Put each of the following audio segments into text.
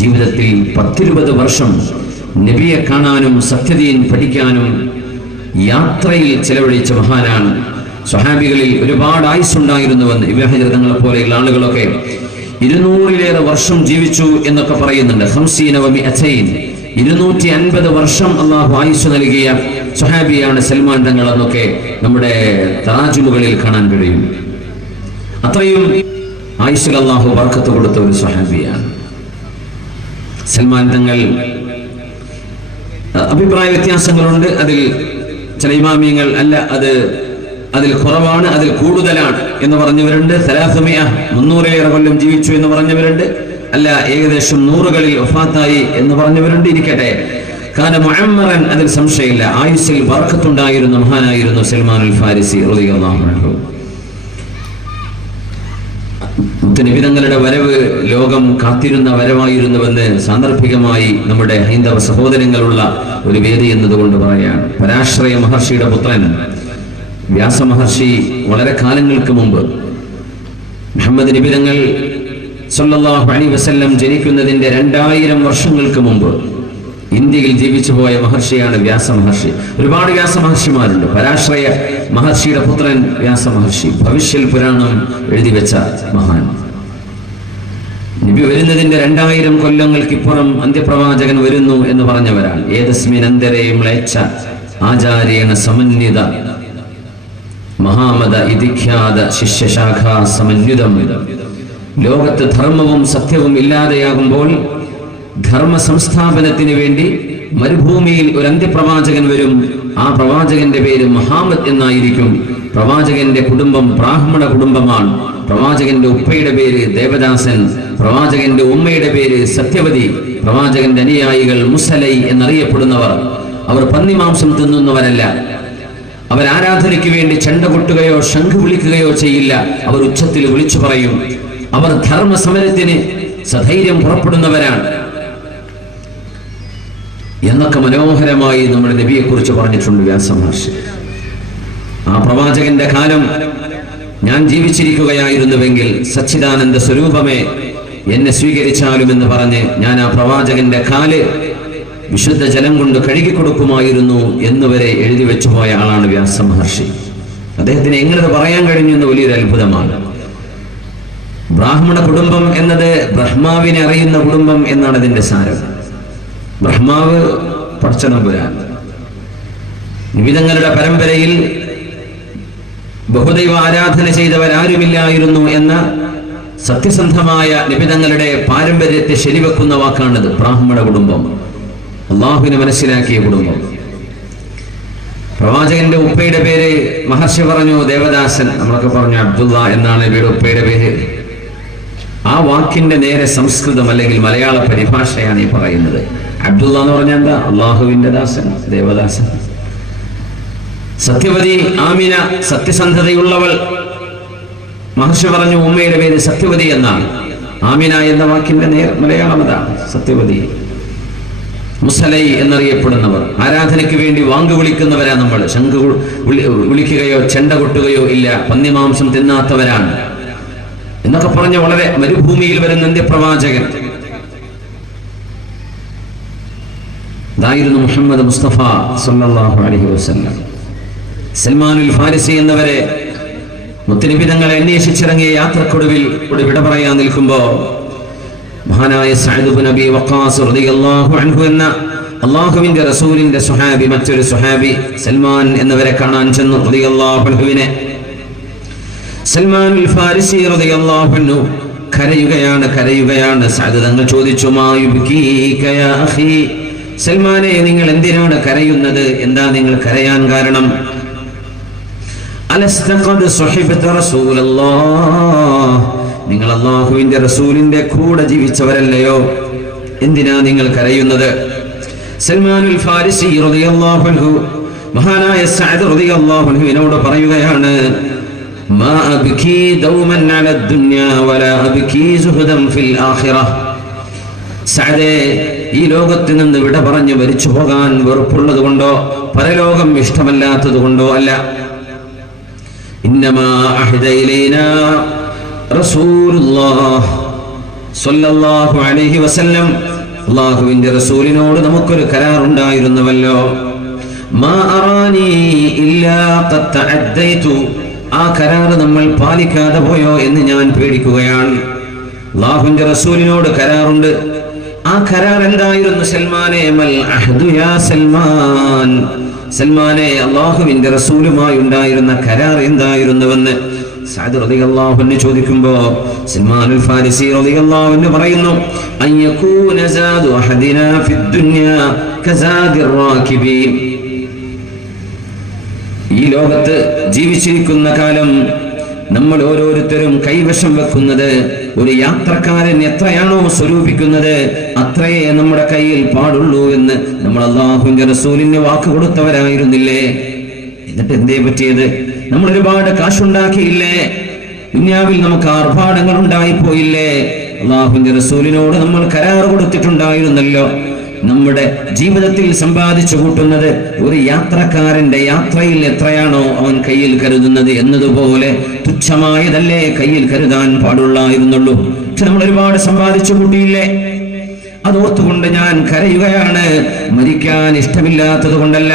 ജീവിതത്തിൽ 10-20 വർഷം നബിയെ കാണാനും സത്യദീൻ പഠിക്കാനും യാത്രയിൽ ചെലവഴിച്ച മഹാനാണ്. സ്വഹാബികളിൽ ഒരുപാട് ആയുസ്സുണ്ടായിരുന്നുവെന്ന് ഇബ്നു ഹജർ തങ്ങളെ പോലെയുള്ള ആളുകളൊക്കെ 200-ലേറെ വർഷം ജീവിച്ചു എന്നൊക്കെ പറയുന്നുണ്ട്. 250 വർഷം അള്ളാഹു ആയുസ് നൽകിയ സ്വഹാബിയാണ് സൽമാൻ തങ്ങൾ എന്നൊക്കെ നമ്മുടെ തറാജുമുകളിൽ കാണാൻ കഴിയും. അത്രയും ആയുസ്സിൽ അള്ളാഹു ബർക്കത്ത് കൊടുത്ത ഒരു സ്വഹാബിയാണ് സൽമാൻ തങ്ങൾ. അഭിപ്രായ വ്യത്യാസങ്ങളുണ്ട്. അതിൽ ചില ഇമാമിയങ്ങൾ അല്ല അതിൽ കുറവാണ്, അതിൽ കൂടുതലാണ് എന്ന് പറഞ്ഞവരുണ്ട്. 300-ലേറെ കൊല്ലം ജീവിച്ചു എന്ന് പറഞ്ഞവരുണ്ട്. അല്ല, ഏകദേശം 100-കളിൽ വഫാത്തായി എന്ന് പറഞ്ഞവരുണ്ട്. ഇരിക്കട്ടെ, കാന മുഅമ്മറൻ, അതിൽ സംശയമില്ല. ആയുസ്സിൽ ബർക്കത്തുണ്ടായിരുന്ന മഹാനായിരുന്നു സൽമാനുൽ ഫാരിസി റളിയല്ലാഹു അൻഹു. നബി തങ്ങളുടെ വരവ് ലോകം കാത്തിരുന്ന വരവായിരുന്നുവെന്ന് സാന്ദർഭികമായി നമ്മുടെ ഹൈന്ദവ സഹോദരങ്ങളുള്ള ഒരു വേദി എന്നതുകൊണ്ട് പറയാണ്. പരാശ്രയ മഹർഷിയുടെ പുത്രൻ വ്യാസ മഹർഷി വളരെ കാലങ്ങൾക്ക് മുമ്പ് മുഹമ്മദ് നബി തങ്ങൾ സല്ലല്ലാഹു അലൈഹി വസല്ലം ജനിക്കുന്നതിന്റെ 2000 വർഷങ്ങൾക്ക് മുമ്പ് ഇന്ത്യയിൽ ജീവിച്ചു പോയ മഹർഷിയാണ് വ്യാസ മഹർഷി. ഒരുപാട് വ്യാസ മഹർഷിമാരുണ്ട്. പരാശ്രയ മഹർഷിയുടെ പുത്രൻ വ്യാസ മഹർഷി, ഭവിഷ്യൽ പുരാണം എഴുതി വെച്ച മഹാൻ. നബി വരുന്നതിന്റെ 2000 കൊല്ലങ്ങൾക്കിപ്പുറം അന്ത്യപ്രവാചകൻ വരുന്നു എന്ന് പറഞ്ഞവരാണ്. ഏതസ്മിൻ അന്തരേയും മ്ലേച്ഛ ആചാര്യേണ സമന്വിത മഹാമത ഇതിഖ്യാത ശിഷ്യശാഖ സമന്വിതം. ലോകത്ത് ധർമ്മവും സത്യവും ഇല്ലാതെയാകുമ്പോൾ ധർമ്മ സംസ്ഥാപനത്തിന് വേണ്ടി മരുഭൂമിയിൽ ഒരു അന്ത്യപ്രവാചകൻ വരും. ആ പ്രവാചകന്റെ പേര് മുഹമ്മദ് എന്നായിരിക്കും. പ്രവാചകന്റെ കുടുംബം ബ്രാഹ്മണ കുടുംബമാണ്. പ്രവാചകന്റെ ഉപ്പയുടെ പേര് ദേവദാസൻ, പ്രവാചകന്റെ ഉമ്മയുടെ പേര് സത്യവതി. പ്രവാചകന്റെ അനുയായികൾ മുസലൈ എന്നറിയപ്പെടുന്നവർ. അവർ പന്നിമാംസം തിന്നുന്നവരല്ല. അവർ ആരാധനയ്ക്ക് വേണ്ടി ചെണ്ട കൊട്ടുകയോ ശംഖ് വിളിക്കുകയോ ചെയ്യില്ല. അവർ ഉച്ചത്തിൽ വിളിച്ചു പറയും. അവർ ധർമ്മ സമരത്തിന് സധൈര്യം പുറപ്പെടുന്നവരാണ് എന്നൊക്കെ മനോഹരമായി നമ്മുടെ നബിയെ കുറിച്ച് പറഞ്ഞിട്ടുണ്ട് വ്യാസ മഹർഷി. ആ പ്രവാചകന്റെ കാലം ഞാൻ ജീവിച്ചിരിക്കുകയായിരുന്നുവെങ്കിൽ സച്ചിദാനന്ദ സ്വരൂപമേ എന്നെ സ്വീകരിച്ചാലുമെന്ന് പറഞ്ഞ് ഞാൻ ആ പ്രവാചകന്റെ കാല് വിശുദ്ധ ജലം കൊണ്ട് കഴുകിക്കൊടുക്കുമായിരുന്നു എന്നുവരെ എഴുതി വെച്ചു പോയ ആളാണ് വ്യാസ മഹർഷി. അദ്ദേഹത്തിന് എങ്ങനെ പറയാൻ കഴിഞ്ഞു എന്ന് വലിയൊരു അത്ഭുതമാണ്. ബ്രാഹ്മണ കുടുംബം എന്നത് ബ്രഹ്മാവിനെ അറിയുന്ന കുടുംബം എന്നാണ് അതിന്റെ സാരം. ബ്രഹ്മാവ് പടച്ചതമ്പുരാൻ. നിബിതങ്ങളുടെ പരമ്പരയിൽ ബഹുദൈവ ആരാധന ചെയ്തവരാരുമില്ലായിരുന്നു എന്ന സത്യസന്ധമായ നിബിതങ്ങളുടെ പാരമ്പര്യത്തെ ശരിവെക്കുന്ന വാക്കാണിത്. ബ്രാഹ്മണ കുടുംബം, അള്ളാഹുവിനെ മനസ്സിലാക്കിയ കുടുംബം. പ്രവാചകന്റെ ഉപ്പയുടെ പേര് മഹർഷി പറഞ്ഞു ദേവദാസൻ. നമ്മളൊക്കെ പറഞ്ഞു അബ്ദുള്ള എന്നാണ് ഇവയുടെ ഉപ്പയുടെ പേര്. ആ വാക്കിന്റെ നേരെ സംസ്കൃതം അല്ലെങ്കിൽ മലയാള പരിഭാഷയാണ് ഈ പറയുന്നത്. അബ്ദുള്ള എന്ന് പറഞ്ഞാൽ എന്താ? അള്ളാഹുവിന്റെ ദാസൻ, ദേവദാസൻ. സത്യവതി ആമിന, സത്യസന്ധതയുള്ളവൾ. മഹർഷി പറഞ്ഞു ഉമ്മയുടെ പേര് സത്യവതി എന്നാണ്. ആമിന എന്ന വാക്കിന്റെ മലയാളം അതാണ്, സത്യവതി. മുസലൈ എന്നറിയപ്പെടുന്നവർ, ആരാധനയ്ക്ക് വേണ്ടി വാങ്ക് വിളിക്കുന്നവരാ നമ്മൾ. ശംഖ് വിളിക്കുകയോ ചെണ്ട കൊട്ടുകയോ ഇല്ല, പന്നിമാംസം തിന്നാത്തവരാണ് എന്നൊക്കെ പറഞ്ഞ വളരെ മരുഭൂമിയിൽ വരുന്ന അന്ത്യപ്രവാചകൻ ഇതായിരുന്നു മുഹമ്മദ് മുസ്തഫ സല്ലല്ലാഹു അലൈഹി വസല്ലം. സൽമാനുൽ ഫാരിസി എന്നവരെ മുത്തുനബി തങ്ങളെ അന്വേഷിച്ചിറങ്ങിയ യാത്രക്കൊടുവിൽ വിട പറയാൻ നിൽക്കുമ്പോ മഹാനായ സഅദ് ഇബ്നു അബീ വഖാസ് റളിയല്ലാഹു അൻഹു എന്ന അല്ലാഹുവിന്റെ റസൂലിന്റെ സ്വഹാബി മറ്റൊരു സ്വഹാബി സൽമാൻ എന്നവരെ കാണാൻ ചെന്നു. റളിയല്ലാഹു അൻഹുവിനെ സൽമാനുൽ ഫാരിസി റളിയല്ലാഹു അൻഹു കരയുകയാണ്. സഅദ് തങ്ങൾ ചോദിച്ചു, മാ യുബ്കീക യാ അഖി, സൽമാനെ നിങ്ങൾ എന്തിനാണ് കരയുന്നത്? എന്താ നിങ്ങൾ കരയാൻ കാരണം? അലസ്ത ഖദ് സുഹിബത റസൂലല്ലാഹ്, നിങ്ങൾ അല്ലാഹുവിന്റെ റസൂലിന്റെ കൂടെ ജീവിച്ചവരല്ലയോ? എന്തിനാ നിങ്ങൾ കരയുന്നത്? സൽമാനുൽ ഫാരിസി റളിയല്ലാഹു അൻഹു മഹാനായ സഅദ് റളിയല്ലാഹു അൻഹുവിനോട് പറയുകയാണ്, മാ അബ്കി ദൗമൻ അല ദുനിയ വലാ അബ്കി സുഹദൻ ഫിൽ ആഖിറഹ്. സഅദേ, ഈ ലോകത്ത് നിന്ന് വിട പറഞ്ഞു മരിച്ചു പോകാൻ വെറുപ്പുള്ളത് കൊണ്ടോ പരലോകം ഇഷ്ടമല്ലാത്തത് കൊണ്ടോ അല്ല. ഇന്നമാ അഹദ ഇലൈനാ റസൂലുള്ളാഹ്, സ്വല്ലല്ലാഹു അലൈഹി വസല്ലം, അല്ലാഹുവിന്റെ റസൂലിനോട് നമുക്കൊരു കരാർ ഉണ്ടായിരുന്നുവല്ലോ. മാ അറാനി ഇല്ലാ ഖദ് തഅദ്ദൈതു, ആ കരാർ നമ്മൾ പാലിക്കാതെ പോയോ എന്ന് ഞാൻ പേടിക്കുകയാണ്. അല്ലാഹുവിന്റെ റസൂലിനോട് കരാറുണ്ട്. ആ കരാർ എന്തായിരുന്നു? സൽമാനെ, മൽ അഹ്ദു യാ സൽമാൻ, സൽമാനെ, അല്ലാഹുവിന്റെ റസൂലുമായി ഉണ്ടായിരുന്ന കരാർ എന്തായിരുന്നുവെന്ന് സഅദ് റളിയല്ലാഹു അൻഹു ചോദിക്കുമ്പോൾ സൽമാനുൽ ഫാരിസി റളിയല്ലാഹു അൻഹു പറയുന്നു, അയ്യകൂന സാദു അഹദിനാ ഫിദ് ദുനിയാ കസാദിർ റാകിബീൻ, ഈ ലോകത്ത് ജീവിച്ചിരിക്കുന്ന കാലം നമ്മൾ ഓരോരുത്തരും കൈവശം വെക്കുന്നത് ഒരു യാത്രക്കാരൻ എത്രയാണോ സ്വരൂപിക്കുന്നത് അത്രയേ നമ്മുടെ കയ്യിൽ പാടുള്ളൂ എന്ന് നമ്മൾ അല്ലാഹുവിന്റെ റസൂലിന് വാക്ക് കൊടുത്തവരായിരുന്നില്ലേ? എന്നിട്ട് എന്തേ പറ്റിയത്? നമ്മൾ ഒരുപാട് കാശുണ്ടാക്കിയില്ലേ? ദുനിയാവിൽ നമുക്ക് ആർഭാടങ്ങൾ ഉണ്ടായിപ്പോയില്ലേ? അല്ലാഹുവിന്റെ റസൂലിനോട് നമ്മൾ കരാർ കൊടുത്തിട്ടുണ്ടായിരുന്നല്ലോ. നമ്മുടെ ജീവിതത്തിൽ സമ്പാദിച്ചു കൂട്ടുന്നത് ഒരു യാത്രക്കാരന്റെ യാത്രയിൽ എത്രയാണോ അവൻ കയ്യിൽ കരുതുന്നത് എന്നതുപോലെ തുച്ഛമായതല്ലേ കയ്യിൽ കരുതാൻ പാടുള്ളായിരുന്നുള്ളൂ. പക്ഷെ നമ്മൾ ഒരുപാട് സമ്പാദിച്ചു കൂട്ടിയില്ലേ? അതോർത്തുകൊണ്ട് ഞാൻ കരയുകയാണ്. മരിക്കാൻ ഇഷ്ടമില്ലാത്തത് കൊണ്ടല്ല,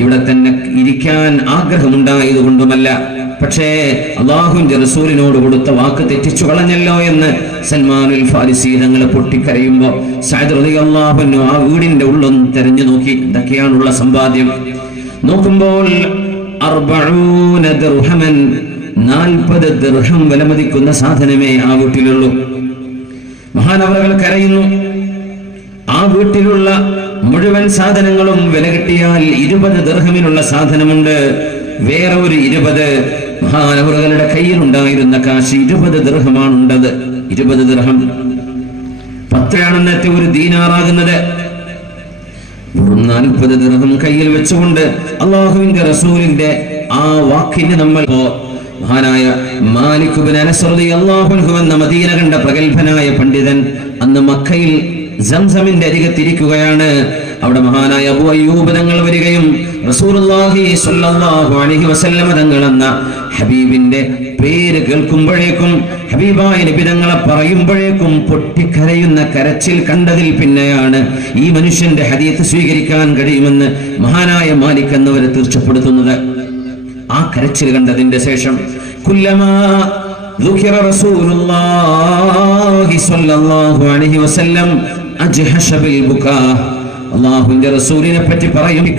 ഇവിടെ തന്നെ ഇരിക്കാൻ ആഗ്രഹമുണ്ടായത് കൊണ്ടുമല്ല. പക്ഷേ അല്ലാഹുവിന്റെ റസൂലിനോട് കൊടുത്ത വാക്ക് തെറ്റിച്ചു കളഞ്ഞല്ലോ എന്ന് സൽമാനുൽ ഫാരിസി തങ്ങൾ പൊട്ടിക്കരയുമ്പോൾ സഅദ് റളിയല്ലാഹു അൻഹു ആ വീടിന്റെ ഉള്ളൊന്ന് തെരഞ്ഞു നോക്കി. എന്തൊക്കെയാണുള്ള സമ്പാദ്യം നോക്കുമ്പോൾ 40 ദിർഹമൻ, 40 ദിർഹം വിലമതിക്കുന്ന സാധനമേ ആ വീട്ടിലുള്ളൂ. മഹാനവറുകൾ കരയുന്നു. ആ വീട്ടിലുള്ള മുഴുവൻ സാധനങ്ങളും വില കിട്ടിയാൽ 20 ദിർഹമിനുള്ള സാധനമുണ്ട്. വേറെ ഒരു 20 മഹാനവറുകളുടെ കയ്യിലുണ്ടായിരുന്ന കാശ് 20 ദിർഹമാണുണ്ടത്. 20 ദിർഹം 10 ആണെന്നത്തെ ഒരു ദീനാറാകുന്നത്. 40 ദിർഹം കയ്യിൽ വെച്ചുകൊണ്ട് അല്ലാഹുവിന്റെ റസൂലിന്റെ ആ വാക്കിന് നമ്മൾ മഹാനായ മാലിക് ഇബ്നു അനസ് റളിയല്ലാഹു അൻഹു എന്ന മദീന കണ്ട പ്രഗൽഭനായ പണ്ഡിതൻ അന്ന് മക്കയിൽ സംസമിന്റെ അരികത്തിരിക്കുകയാണ്. അവിടെ മഹാനായ അബൂ അയ്യൂബ് തങ്ങൾ വരികയും റസൂലുള്ളാഹി സ്വല്ലല്ലാഹു അലൈഹി വസല്ലം തങ്ങൾ എന്ന ഹബീബിന്റെ പേര് കേൾക്കുമ്പോഴേക്കും, ഹബീബായ നബി തങ്ങളെ പറയുമ്പോഴേക്കും പൊട്ടിക്കരയുന്ന കരച്ചിൽ കണ്ടതിൽ പിന്നെയാണ് ഈ മനുഷ്യന്റെ ഹദീസ് സ്വീകരിക്കാൻ കഴിയുമെന്ന് മഹാനായ മാലിക് എന്നവർ തീർച്ചപ്പെടുത്തുന്നത്. ആ കരച്ചിൽ കണ്ടതിന്റെ ശേഷം കുല്ലമാ ذكر رسول الله صلى الله عليه وسلم أجهش بالبكاء, അല്ലാഹുവിന്റെ റസൂലിനെ പറ്റി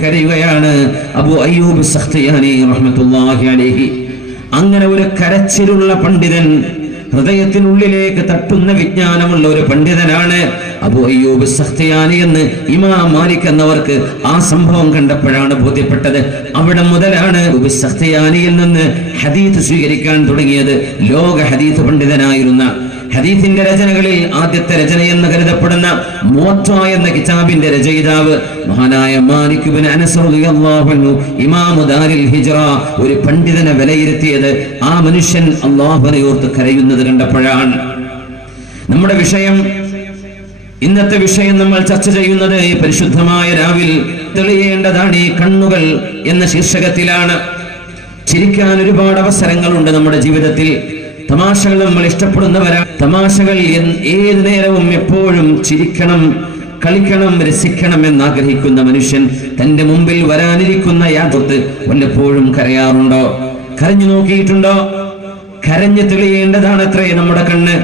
കരയുകയാണ് അബൂ അയ്യൂബ് സഖ്തിയാനി റഹ്മത്തുള്ളാഹി അലൈഹി. അങ്ങനെ ഒരു കരച്ചിലുള്ള പണ്ഡിതൻ, ഹൃദയത്തിനുള്ളിലേക്ക് തട്ടുന്ന വിജ്ഞാനമുള്ള ഒരു പണ്ഡിതനാണ് അബൂ അയ്യൂബ് സഖ്തിയാനി എന്ന് ഇമാം മാലിക് എന്നവർക്ക് ആ സംഭവം കണ്ടപ്പോഴാണ് ബോധ്യപ്പെട്ടത്. അവിടെ മുതലാണ് സഖ്തിയാനിയിൽ നിന്ന് ഹദീസ് സ്വീകരിക്കാൻ തുടങ്ങിയത്. ലോക ഹദീസ് പണ്ഡിതനായിരുന്ന, ഹദീസിന്റെ രചനകളിൽ ആദ്യത്തെ രചന എന്ന് കരുതപ്പെടുന്ന മുവത്ത എന്ന കിതാബിന്റെ രചയിതാവ് മഹാനായ മാലിക് ഇബ്നു അനസ് റളിയല്ലാഹു അൻഹു ഇമാമു ദാരിൽ ഹിജ്റ ഒരു പണ്ഡിതനെ വിലയിരുത്തിയത് ആ മനുഷ്യൻ അല്ലാഹുവിനെ ഓർത്ത് കരയുന്നത് കണ്ടപ്പോഴാണ്. നമ്മുടെ വിഷയം, ഇന്നത്തെ വിഷയം നമ്മൾ ചർച്ച ചെയ്യുന്നത് ഈ പരിശുദ്ധമായ രാവിൽ തെളിയേണ്ടതാണ് ഈ കണ്ണുകൾ എന്ന ശീർഷകത്തിലാണ്. ചിരിക്കാൻ ഒരുപാട് അവസരങ്ങളുണ്ട് നമ്മുടെ ജീവിതത്തിൽ. തമാശകൾ നമ്മൾ ഇഷ്ടപ്പെടുന്നവരാണ്. തമാശകൾ ഏത് നേരവും എപ്പോഴും ചിരിക്കണം, കളിക്കണം, രസിക്കണം എന്നാഗ്രഹിക്കുന്ന മനുഷ്യൻ തന്റെ മുമ്പിൽ വരാനിരിക്കുന്ന യാതൊത്ത് വല്ലപ്പോഴും കരയാറുണ്ടോ? കരഞ്ഞു നോക്കിയിട്ടുണ്ടോ? കരഞ്ഞു തെളിയേണ്ടതാണ് അത്രേ നമ്മുടെ കണ്ണ്.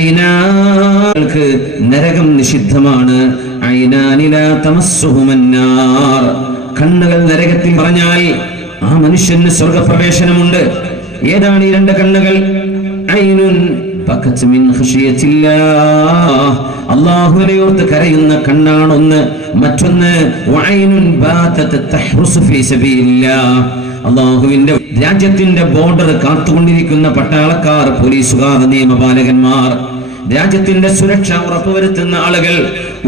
ഐനാൾക്ക് നരകം നിഷിദ്ധമാണ്. ഐനാനിലാ തമസ്സുഹുമന്നാർ, കണ്ണുകൾ നരകത്തിൽ പറഞ്ഞാൽ ആ മനുഷ്യന് സ്വർഗപ്രവേശനമുണ്ട്. ഏതാണ് ഈ രണ്ട് കണ്ണുകൾ? ഐനുൻ ബകത് മിൻ ഖശിയത്തില്ലാഹ്, അല്ലാഹുവിനെ ഓർത്ത് കരയുന്ന കണ്ണാണൊന്ന്. മറ്റൊന്ന് വഐനുൻ ബാതത് തഹ്റുസു ഫീ സബീലില്ലാഹ്, അല്ലാഹുവിന്റെ രാജ്യത്തിന്റെ ബോർഡർ കാത്തുകൊണ്ടിരിക്കുന്ന പട്ടാളക്കാർ, പോലീസുകാർ, നിയമപാലകന്മാർ, രാജ്യത്തിന്റെ സുരക്ഷ ഉറപ്പുവരുത്തുന്ന ആളുകൾ,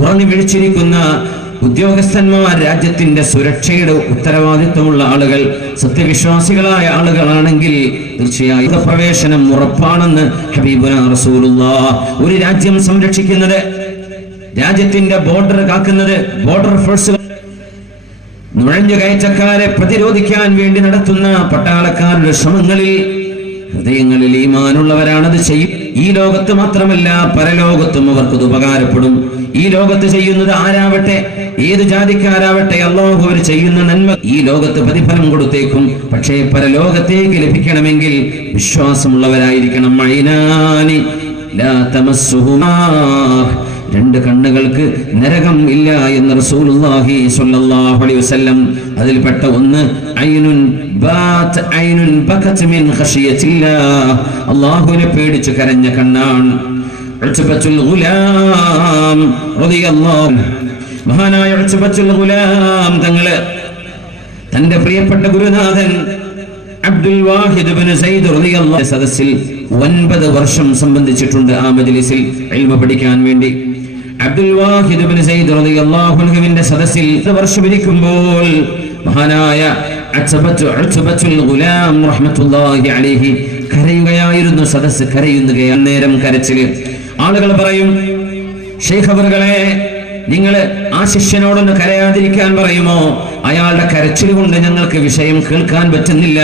ഉറങ്ങി വിളിച്ചിരിക്കുന്ന ഉദ്യോഗസ്ഥന്മാർ, രാജ്യത്തിന്റെ സുരക്ഷയുടെ ഉത്തരവാദിത്വമുള്ള ആളുകൾ, സത്യവിശ്വാസികളായ ആളുകളാണെങ്കിൽ തീർച്ചയായും പ്രവേശനം ഉറപ്പാണെന്ന് ഹബീബുനാ റസൂലുള്ളാഹ്. ഒരു രാജ്യം സംരക്ഷിക്കുന്നത്, രാജ്യത്തിന്റെ ബോർഡർ കാക്കുന്നത് ബോർഡർ ഫോഴ്സ്, നുഴഞ്ഞുകയറ്റക്കാരെ പ്രതിരോധിക്കാൻ വേണ്ടി നടത്തുന്ന പട്ടാളക്കാരുടെ ശ്രമങ്ങളിൽ ഹൃദയങ്ങളിൽ ഈമാനുള്ളവരാണത് ചെയ്യും. ഈ ലോകത്ത് മാത്രമല്ല പരലോകത്തും അവർക്കത് ഉപകാരപ്പെടും. ഈ ലോകത്ത് ചെയ്യുന്നത് ആരാവട്ടെ, ഏത് ജാതിക്കാരാവട്ടെ, അല്ലാഹു അവർ ചെയ്യുന്ന നന്മ ഈ ലോകത്ത് പ്രതിഫലം കൊടുത്തേക്കും. പക്ഷേ പരലോകത്തേക്ക് ലഭിക്കണമെങ്കിൽ വിശ്വാസമുള്ളവരായിരിക്കണം. ഐനാനി ലാ തമസ്സുഹുമാ, രണ്ട് കണ്ണുകൾക്ക് നരകം ഇല്ല എന്ന് റസൂലുള്ളാഹി സ്വല്ലല്ലാഹു അലൈഹി വസല്ലം. അതിൽപ്പെട്ട ഒന്ന് ഐനുൻ ബകത് മിൻ ഖശിയത്തില്ലാഹ്, അല്ലാഹുവിനെ പേടിച്ച് കരഞ്ഞ കണ്ണാണ്. ഉത്ബത്തുൽ ഗുലാം റളിയല്ലാഹു, മഹാനായ ഉത്ബത്തുൽ ഗുലാം തങ്ങളെ തന്റെ പ്രിയപ്പെട്ട ഗുരുനാഥൻ അബ്ദുൽ വാഹിദ് ഇബ്നു സയ്യിദ് റളിയല്ലാഹു സദസ്സിൽ 9 വർഷം സംബന്ധിച്ചിട്ടുണ്ട്. ആ മജ്ലിസിൽ ഇൽമ പഠിക്കാൻ വേണ്ടി അബ്ദുൽ വാഹിദ് ഇബ്നു സയ്യിദ് റളിയല്ലാഹു അൻഹുവിന്റെ സദസ്സിൽ 1 വർഷം ഇരിക്കുമ്പോൾ മഹാനായ ഉത്ബത്തുൽ ഗുലാം റഹ്മത്തുള്ളാഹി അലൈഹി കരയുകയായിരുന്നു. സദസ്സ് കരയുകയാണ്. നേരം കരച്ചില്. ആളുകൾ പറയും, ശൈഖ് അവറുകളെ, നിങ്ങൾ ആ ശിഷ്യനോടൊന്ന് കരയാതിരിക്കാൻ പറയുമോ? അയാളുടെ കരച്ചിൽ കൊണ്ട് ഞങ്ങൾക്ക് വിഷയം കേൾക്കാൻ പറ്റുന്നില്ല,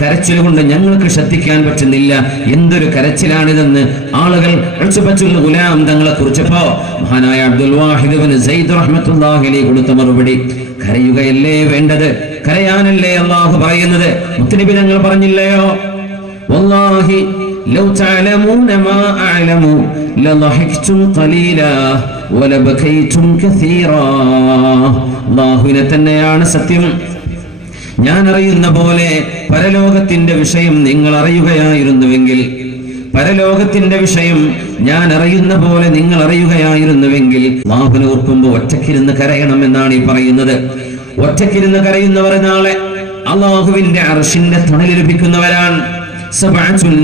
കരച്ചിൽ കൊണ്ട് ഞങ്ങൾക്ക് ശ്രദ്ധിക്കാൻ പറ്റുന്നില്ല. എന്തൊരു കരച്ചിലാണിതെന്ന് ആളുകൾ ഉത്ബത്തുൽ ഗുലാം തങ്ങളെ കുറിച്ചപ്പോ മഹാനായ അബ്ദുൽ വാഹിദ് ഇബ്നു സയ്യിദ് റഹ്മത്തുള്ളാഹി അലൈഹി കൊടുത്ത മറുപടി, കരയുകയല്ലേ വേണ്ടത്, കരയാനല്ലേ അല്ലാഹു പറയുന്നത്. മുത്തനബി തങ്ങൾ പറഞ്ഞില്ലയോ, വല്ലാഹി ലൗ തഅലമൂന മാ അഅലമു ലളഹിക്തും ഖലീലാ വലബകൈതും കസീറാ. അല്ലാഹുവിനെ തന്നെയാണ് സത്യം. ഞാൻ അറിയുന്ന പോലെ പരലോകത്തിന്റെ വിഷയം നിങ്ങൾ അറിയുകയായിരുന്നുവെങ്കിൽ, പരലോകത്തിന്റെ വിഷയം ഞാൻ അറിയുന്ന പോലെ നിങ്ങൾ അറിയുകയായിരുന്നുവെങ്കിൽ, അല്ലാഹുവിനെ ഓർക്കുമ്പോൾ ഒറ്റക്കിരുന്ന് കരയണം എന്നാണ് ഈ പറയുന്നത്. ഒറ്റക്കിരുന്ന് കരയുന്നവർ നാളെ അല്ലാഹുവിന്റെ അർശിന്റെ തണൽ ലഭിക്കുന്നവരാണ്. സബഅത്തുൻ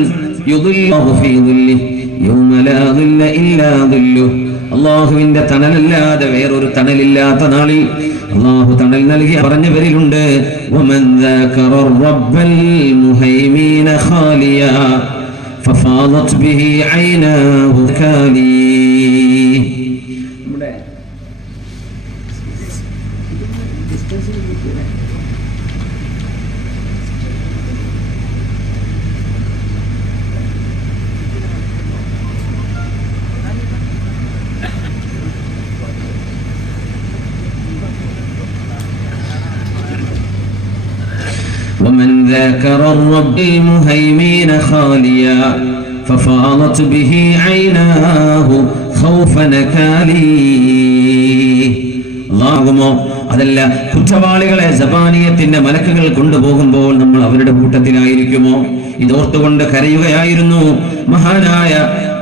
യുദില്ലഹു ഫീ ദുല്ലിഹി യൗമ ലാ ദുല്ല ഇല്ലാ ദുല്ലുഹു. അല്ലാഹുവിന്റെ തണലല്ലാതെ വേറൊരു തണലില്ലാത്ത നാളിൽ അല്ലാഹു തണൽ നൽകി പറഞ്ഞവരിലുണ്ട്. വമൻ ദാകറ റബ്ബൽ മുഹൈമീന ഖാലിയാ ഫഫാദത് ബിഹി ഐനാഹു കാലി. ومن ذاكر الرب المهيمين خاليا ففاضت به عيناه خوف نكالي. അല്ലാഹുമോ അതല്ല, കുറ്റവാളികളെ സബാനിയത്തിന്റെ മലക്കുകൾ കൊണ്ടുപോകുമ്പോൾ നമ്മൾ അവരുടെ കൂട്ടത്തിലായിരിക്കുമോ? ഇതോർത്തുകൊണ്ട് കരയുകയായിരുന്നു മഹാനായ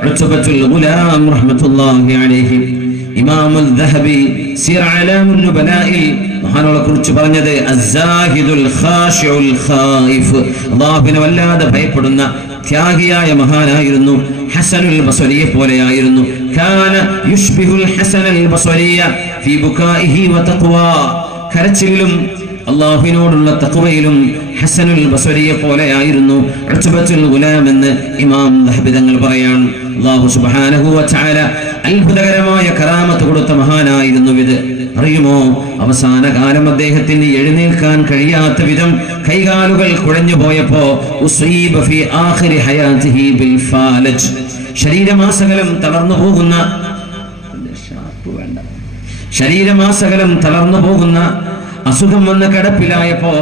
ഉത്ബത്തുൽ ഗുലാം റഹ്മത്തുള്ളാഹി അലൈഹി. ഇമാമുൽ ദഹബി സിർ അലാമുൻ നുബലാഇൽ മഹാനോളെ കുറിച്ച് പറഞ്ഞത്, അസ്സാഹിദുൽ ഖാശിഉൽ ഖായിഫ്, അല്ലാഹുവിനെ വല്ലാതെ ഭയപ്പെടുന്ന ത്യാഗിയായ മഹാനായിരുന്നു. ഹസനുൽ ബസ്രിയെ പോലെയായിരുന്നു. കാന യുഷ്ബിഹുൽ ഹസനുൽ ബസ്രിയ ഫീ ബുകാഇഹി വ തഖ്വാ, കരച്ചിലും അല്ലാഹുവിനോടുള്ള തഖ്വയിലും ഹസനുൽ ബസ്രിയെ പോലെയായിരുന്നു ഉത്ബത്തുൽ ഗുലാം എന്ന് ഇമാം ദഹബി തങ്ങൾ പറയാണ്. അല്ലാഹു സുബ്ഹാനഹു വ തആല അത്ഭുതകരമായ കറാമത്ത് കൊടുത്ത മഹാനായിരുന്നു ഇത്. അറിയുമോ, അവസാന കാലം അദ്ദേഹത്തിന് എഴുന്നേൽക്കാൻ കഴിയാത്ത വിധം കൈകാലുകൾ കുഴഞ്ഞു പോയപ്പോ ഉസീബ ഫീ ആഖിരി ഹയാതിഹി ബിൽ ഫാലജ്, ശരീരമാസകലം തളർന്നു പോകുന്ന അസുഖം വന്ന് കിടപ്പിലായപ്പോ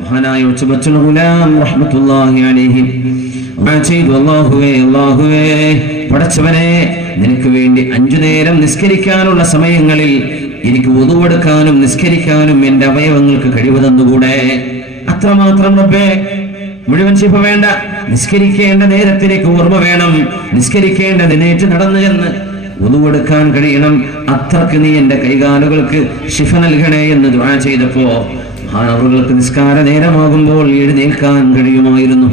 മഹാനായ ഉത്ബത്തുൽ ഗുലാം റഹ്മത്തുള്ളാഹി അലൈഹി അല്ലാഹുവേ, പടച്ചവനെ, നിനക്ക് വേണ്ടി 5 നേരം നിസ്കരിക്കാനുള്ള സമയങ്ങളിൽ എനിക്ക് വുദുവെടുക്കാനും നിസ്കരിക്കാനും എന്റെ അവയവങ്ങൾക്ക് കഴിവ് തന്നുകൂടെ? അത്രമാത്രം റബ്ബേ, മുഴുവൻ ശിഫ വേണ്ട, നിസ്കരിക്കേണ്ട നേരത്തിലേക്ക് ഓർമ്മ വേണം, നിസ്കരിക്കേണ്ട ദിനേറ്റ് നടന്നു ചെന്ന് വുദുവെടുക്കാൻ കഴിയണം. അത്രക്ക് നീ എന്റെ കൈകാലുകൾക്ക് ശിഫ നൽകണേ എന്ന് ദുആ ചെയ്തപ്പോ മഹാനവറുകൾക്ക് നിസ്കാര നേരമാകുമ്പോൾ എഴുന്നേൽക്കാൻ കഴിയുമായിരുന്നു.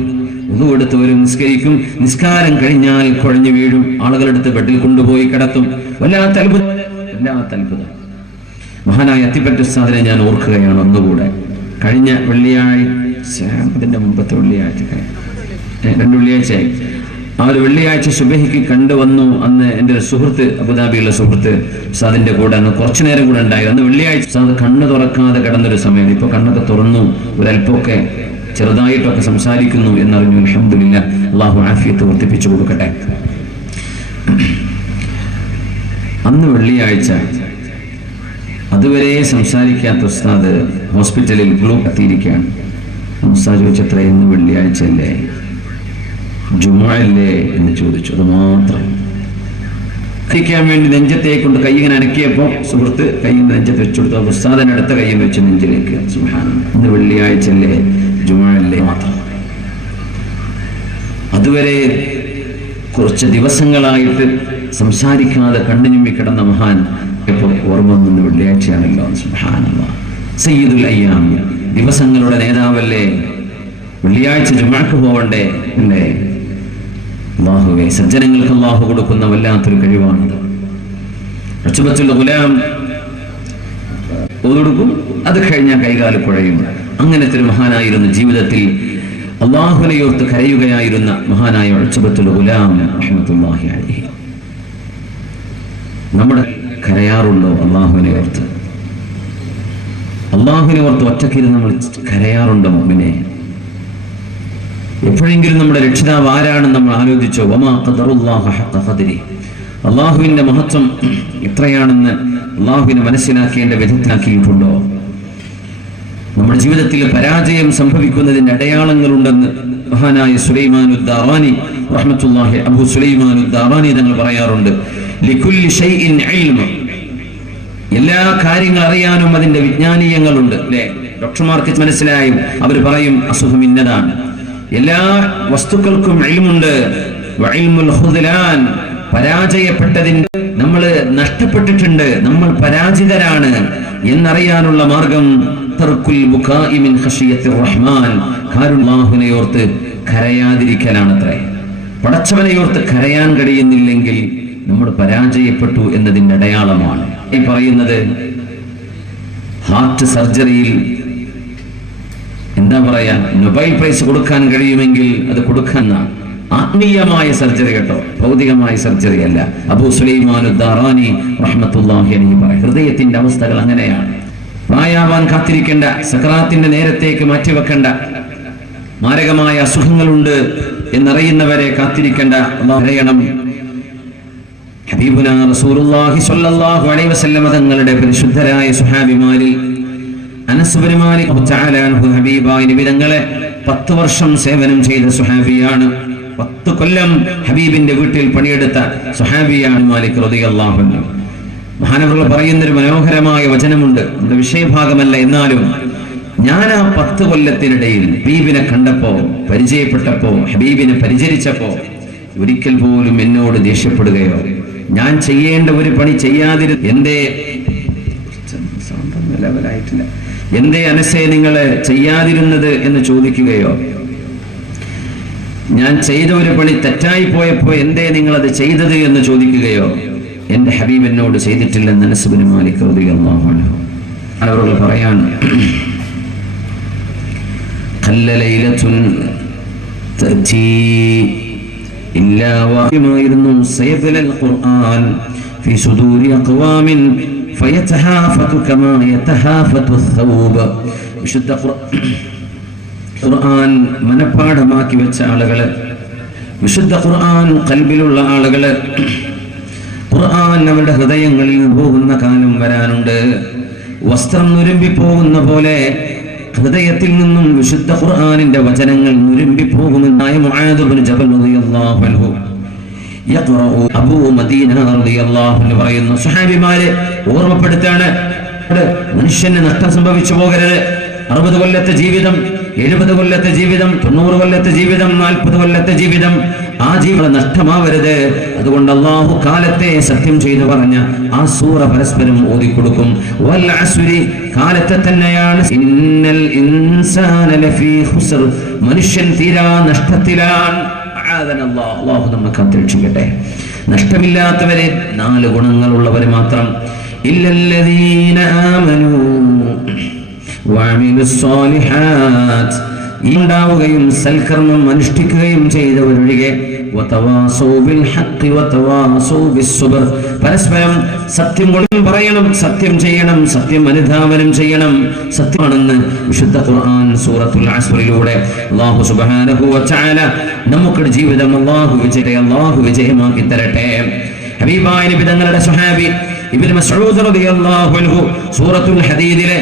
വുദുവെടുത്തവരും നിസ്കരിക്കും. നിസ്കാരം കഴിഞ്ഞാൽ കുഴഞ്ഞു വീഴും. ആളുകളെടുത്ത് ബെഡിൽ കൊണ്ടുപോയി കിടത്തും. വല്ലാത്ത അത്ഭുതം. മഹാനായ അത്തിപ്പറ്റ ഉസ്താദിനെ ഞാൻ ഓർക്കുകയാണ് ഒന്നുകൂടെ. കഴിഞ്ഞ വെള്ളിയാഴ്ച, അതിന്റെ മുമ്പത്തെ വെള്ളിയാഴ്ച, 2 വെള്ളിയാഴ്ചയായി. ആ ഒരു വെള്ളിയാഴ്ച സുബഹിക്ക് കണ്ടുവന്നു. അന്ന് എൻ്റെ ഒരു സുഹൃത്ത്, അബുദാബിയുള്ള സുഹൃത്ത്, ഉസ്താദിന്റെ കൂടെ അന്ന് കുറച്ചു നേരം കൂടെ ഉണ്ടായിരുന്നു. അന്ന് വെള്ളിയാഴ്ച ഉസ്താദ് കണ്ണ് തുറക്കാതെ കിടന്നൊരു സമയം. ഇപ്പൊ കണ്ണൊക്കെ തുറന്നു, ഒരല്പമൊക്കെ ചെറുതായിട്ടൊക്കെ സംസാരിക്കുന്നു എന്നറിഞ്ഞു. അൽഹംദുലില്ലാഹ്. അള്ളാഹു ആഫിയത്ത് വർദ്ധിപ്പിച്ചു കൊടുക്കട്ടെ. അന്ന് വെള്ളിയാഴ്ച അതുവരെ സംസാരിക്കാത്ത ഉസ്താദ് ഹോസ്പിറ്റലിൽ ഗ്ലൂ കത്തിയിരിക്കുകയാണ്. ഉസ്താദ് ചോദിച്ചത്ര ഇന്ന് വെള്ളിയാഴ്ച അല്ലേ, ജുമുഅല്ലേ എന്ന് ചോദിച്ചു. അത് മാത്രം ക്കാൻ വേണ്ടി നെഞ്ചത്തെ കൊണ്ട് കൈ ഇങ്ങനെ അനക്കിയപ്പോൾ സുഹൃത്ത് കൈയിന്റെ നെഞ്ചത്ത് വെച്ചുകൊടുത്തു. ഉസ്താദിന്റെ അടുത്ത കൈ വെച്ച് നെഞ്ചിലേക്ക്. സുബ്ഹാനല്ലാഹ്, ഇന്ന് വെള്ളിയാഴ്ച അല്ലേ, ജുമുഅല്ലേ മാത്രം. അതുവരെ കുറച്ച് ദിവസങ്ങളായിട്ട് സംസാരിക്കാതെ കണ്ണുഞ്ഞുമ്മി കിടന്ന മഹാൻ ഇപ്പോൾ ഓർമ്മ നിന്ന് വെള്ളിയാഴ്ചയാണല്ലോ. സുബ്ഹാനല്ലാഹ്, സയ്യിദുൽ അയ്യാം, ദിവസങ്ങളുടെ നേതാവല്ലേ, വെള്ളിയാഴ്ച ജുമുഅക്ക് പോവണ്ടേ അല്ലേ? അല്ലാഹുവേ, സജ്ജനങ്ങൾക്ക് അല്ലാഹു കൊടുക്കുന്ന വല്ലാത്തൊരു കഴിവാണത്. ഉത്ബത്തുൽ ഗുലാം ഓതുകൊടുക്കും, അത് കഴിഞ്ഞാൽ കൈകാല് കുഴയും. അങ്ങനത്തെ ഒരു മഹാനായിരുന്നു. ജീവിതത്തിൽ അല്ലാഹുവിനെ ഓർത്ത് കരയുകയായിരുന്ന മഹാനായ ഉത്ബത്തുൽ ഗുലാം റഹ്മത്തുള്ളാഹി അലൈഹി. നമ്മുടെ കരയാറുണ്ടോ അല്ലാഹുവിനെ ഓർത്ത്? അല്ലാഹുവിനെ ഓർത്ത് ഒറ്റക്കിരുന്ന് നമ്മൾ കരയാറുണ്ടോ മുഅ്മിനെ? എപ്പോഴെങ്കിലും നമ്മുടെ രക്ഷിതാവ് ആരാണെന്ന് നമ്മൾ ആലോചിച്ചോ? വമാ ഖദറുല്ലാഹ ഹഖ ഖദരി, അല്ലാഹുവിന്റെ മഹത്വം എത്രയാണെന്ന് അല്ലാഹുവിനെ മനസ്സിലാക്കേണ്ട വിധത്തിലാക്കിയിട്ടുണ്ടോ? നമ്മുടെ ജീവിതത്തിൽ പരാജയം സംഭവിക്കുന്നതിന്റെ അടയാളങ്ങളുണ്ടെന്ന് മഹാനായ സുലൈമാനുദ് ദാറാനി റഹ്മത്തുള്ളാഹി അബൂ സുലൈമാനുദ് ദാറാനി തങ്ങൾ പറയാറുണ്ട്. ലികുല്ലി ഷൈഇൻ ഇൽമ, എല്ലാ കാര്യങ്ങൾ അറിയാനും അതിന്റെ വിജ്ഞാനീയങ്ങളുണ്ട് അല്ലേ? ഡോക്ടർമാർക്ക് മനസ്സിലായും അവർ പറയും അസുഖം ഇന്നതാണ്. എല്ലാ വസ്തുക്കൾക്കും ഇൽമുണ്ട്. വഇൽമുൽ ഖുദ്ലാൻ, പരാജയപ്പെട്ടതിന്, നമ്മൾ നഷ്ടപ്പെട്ടിട്ടുണ്ട്, നമ്മൾ പരാജിതരാണ് എന്നറിയാനുള്ള മാർഗം തർക്കുൽ ബുകാഇ മിൻ ഖശിയത്തിർ റഹ്മാൻ, കാരുണ്യനെ ഓർത്ത് കരയാതിരിക്കലാണത്രേ. പടച്ചവനെ ഓർത്ത് കരയാൻ കഴിയുന്നില്ലെങ്കിൽ നമ്മൾ പരാജയപ്പെട്ടു എന്നതിന്റെ അടയാളമാണ് ഈ പറയുന്നത്. ഹാർട്ട് സർജറിയിൽ എന്താ പറയാ, നൊബേൽ പ്രൈസ് കൊടുക്കാൻ കഴിയുമെങ്കിൽ അത് കൊടുക്കുന്ന ആത്മീയമായ സർജറി കേട്ടോ, ഭൗതികമായ സർജറി അല്ല. അബൂ സുലൈമാനുദ് ദാറാനി റഹ്മത്തുള്ളാഹി അലൈഹി പറയും, ഹൃദയത്തിന്റെ അവസ്ഥകൾ അങ്ങനെയാണ്. പ്രായാവാൻ കാത്തിരിക്കേണ്ട, സക്രാത്തിന്റെ നേരത്തേക്ക് മാറ്റിവെക്കേണ്ട, മാരകമായ അസുഖങ്ങളുണ്ട് എന്നറിയുന്നവരെ കാത്തിരിക്കേണ്ട. അറിയണം, ഹബീബുനാ റസൂലുള്ളാഹി സ്വല്ലല്ലാഹു അലൈഹി വസല്ലം തങ്ങളുടെ പരിശുദ്ധരായ സ്വഹാബിമാരിൽ അനസ് ഇബ്നു മാലിക് തആല അൻഹു ഹബീബായ നബി തങ്ങളെ 10 വർഷം സേവനം ചെയ്ത സ്വഹാബിയാണ്. 10 കൊല്ലം ഹബീബിന്റെ വീട്ടിൽ പണിയെടുത്ത സ്വഹാബിയാണ് മാലിക് റളിയല്ലാഹു അൻഹു. മഹാനവറുകൾ പറയുന്നൊരു മനോഹരമായ വചനമുണ്ട്, നമ്മുടെ വിഷയഭാഗമല്ല, എന്നാലും ഞാൻ ആ 10 കൊല്ലത്തിനിടയിൽ ഹബീബിനെ കണ്ടപ്പോ, പരിചയപ്പെട്ടപ്പോ, ഹബീബിനെ പരിചരിച്ചപ്പോ ഒരിക്കൽ പോലും എന്നോട് ദേഷ്യപ്പെടുകയോ ഞാൻ ചെയ്യേണ്ട ഒരു പണി എന്തേ അനസേ നിങ്ങൾ ചെയ്യാതിരുന്നത് എന്ന് ചോദിക്കുകയോ, ഞാൻ ചെയ്ത ഒരു പണി തെറ്റായി പോയപ്പോ എന്തേ നിങ്ങൾ അത് ചെയ്തത് എന്ന് ചോദിക്കുകയോ എന്റെ ഹബീബ് എന്നോട് ചെയ്തിട്ടില്ലെന്ന് അനസ് ഇബ്നു മാലിക് റളിയല്ലാഹു അൻഹു അവരോട് പറയാൻ, ഖല്ലലൈലത്തുൻ തഅതി ഇല്ലാ വഹിമായിരുന്നു സയഫലൽ ഖുർആൻ ഫി സുദൂരി അഖ്വാമിൻ ഫയതഹാഫതു കമാ യതഹാഫതു الثوب. വിശുദ്ധ ഖുർആൻ മനപ്പാഠമാക്കി വെച്ച ആളുകള്, വിശുദ്ധ ഖുർആൻ ഖൽബിലുള്ള ആളുകള്, ഖുർആൻ അവരുടെ ഹൃദയങ്ങളിൽ പോകുന്ന കാലം വരാനുണ്ട്. വസ്ത്രം നുരുമ്പി പോകുന്ന പോലെ ഹൃദയത്തിൽ നിന്നും വിശുദ്ധ ഖുർആനിന്റെ വചനങ്ങൾ നുരുമ്പി പോകുമെന്നായ മുആദ് ഇബ്നു ജബൽ റളിയല്ലാഹു അൻഹു യഖറഉ അബൂ മദീന റളിയല്ലാഹു അൻഹു പറയുന്നു, സ്വഹാബിമാരെ ഓർമ്മപ്പെടുത്താണ്, മനുഷ്യന് നഷ്ടം സംഭവിച്ചു പോകരുത്. 60 കൊല്ലത്തെ ജീവിതം, 70 കൊല്ലത്തെ ജീവിതം, 90 കൊല്ലത്തെ ജീവിതം, 40 കൊല്ലത്തെ ജീവിതം, ആ ജീവിതം നഷ്ടമാവരുത്. അതുകൊണ്ട് അല്ലാഹു കാലത്തെ സത്യം ചെയ്തു പറഞ്ഞ ആ സൂറ പരസ്പരം ഓതിക്കൊടുക്കും. വൽ അസ്രി, കാലത്തെ തന്നെയാണ്. ഇന്നൽ ഇൻസാന ലഫീ ഖുസ്ർ, മനുഷ്യൻ തീരാ നഷ്ടത്തിലാണ്. അല്ലാഹു നമ്മെ കാത്തുരക്ഷിക്കട്ടെ. നഷ്ടമില്ലാത്തവരെ, 4 ഗുണങ്ങളുള്ളവർ മാത്രം. ഇല്ലല്ലദീന ആമനൂ വഅമിലുസ്സാലിഹാത്ത്, ഉണ്ടാവുകയും സൽക്കർമ്മം അനുഷ്ഠിക്കുകയും ചെയ്തവരൊഴികെ വതവാസൗ ബിൽ ഹഖ് വതവാസൗ ബിസ്സബ്ർ. പരസ്പരം സത്യം പറയണം, സത്യം ചെയ്യണം, സത്യം അനുധാവനം ചെയ്യണം. സത്യമാണെന്ന് വിശുദ്ധ ഖുർആൻ സൂറത്തുൽ അസ്റിലൂടെ അല്ലാഹു സുബ്ഹാനഹു വ തആല നമ്മുടെ ജീവിതം അല്ലാഹു വിജയമാക്കി തരട്ടെ. ഹബീബായ നബി തങ്ങളുടെ സ്വഹാബി ഇബ്നു മസ്ഊദ് റളിയല്ലാഹു അൻഹു സൂറത്തുൽ ഹദീദിലെ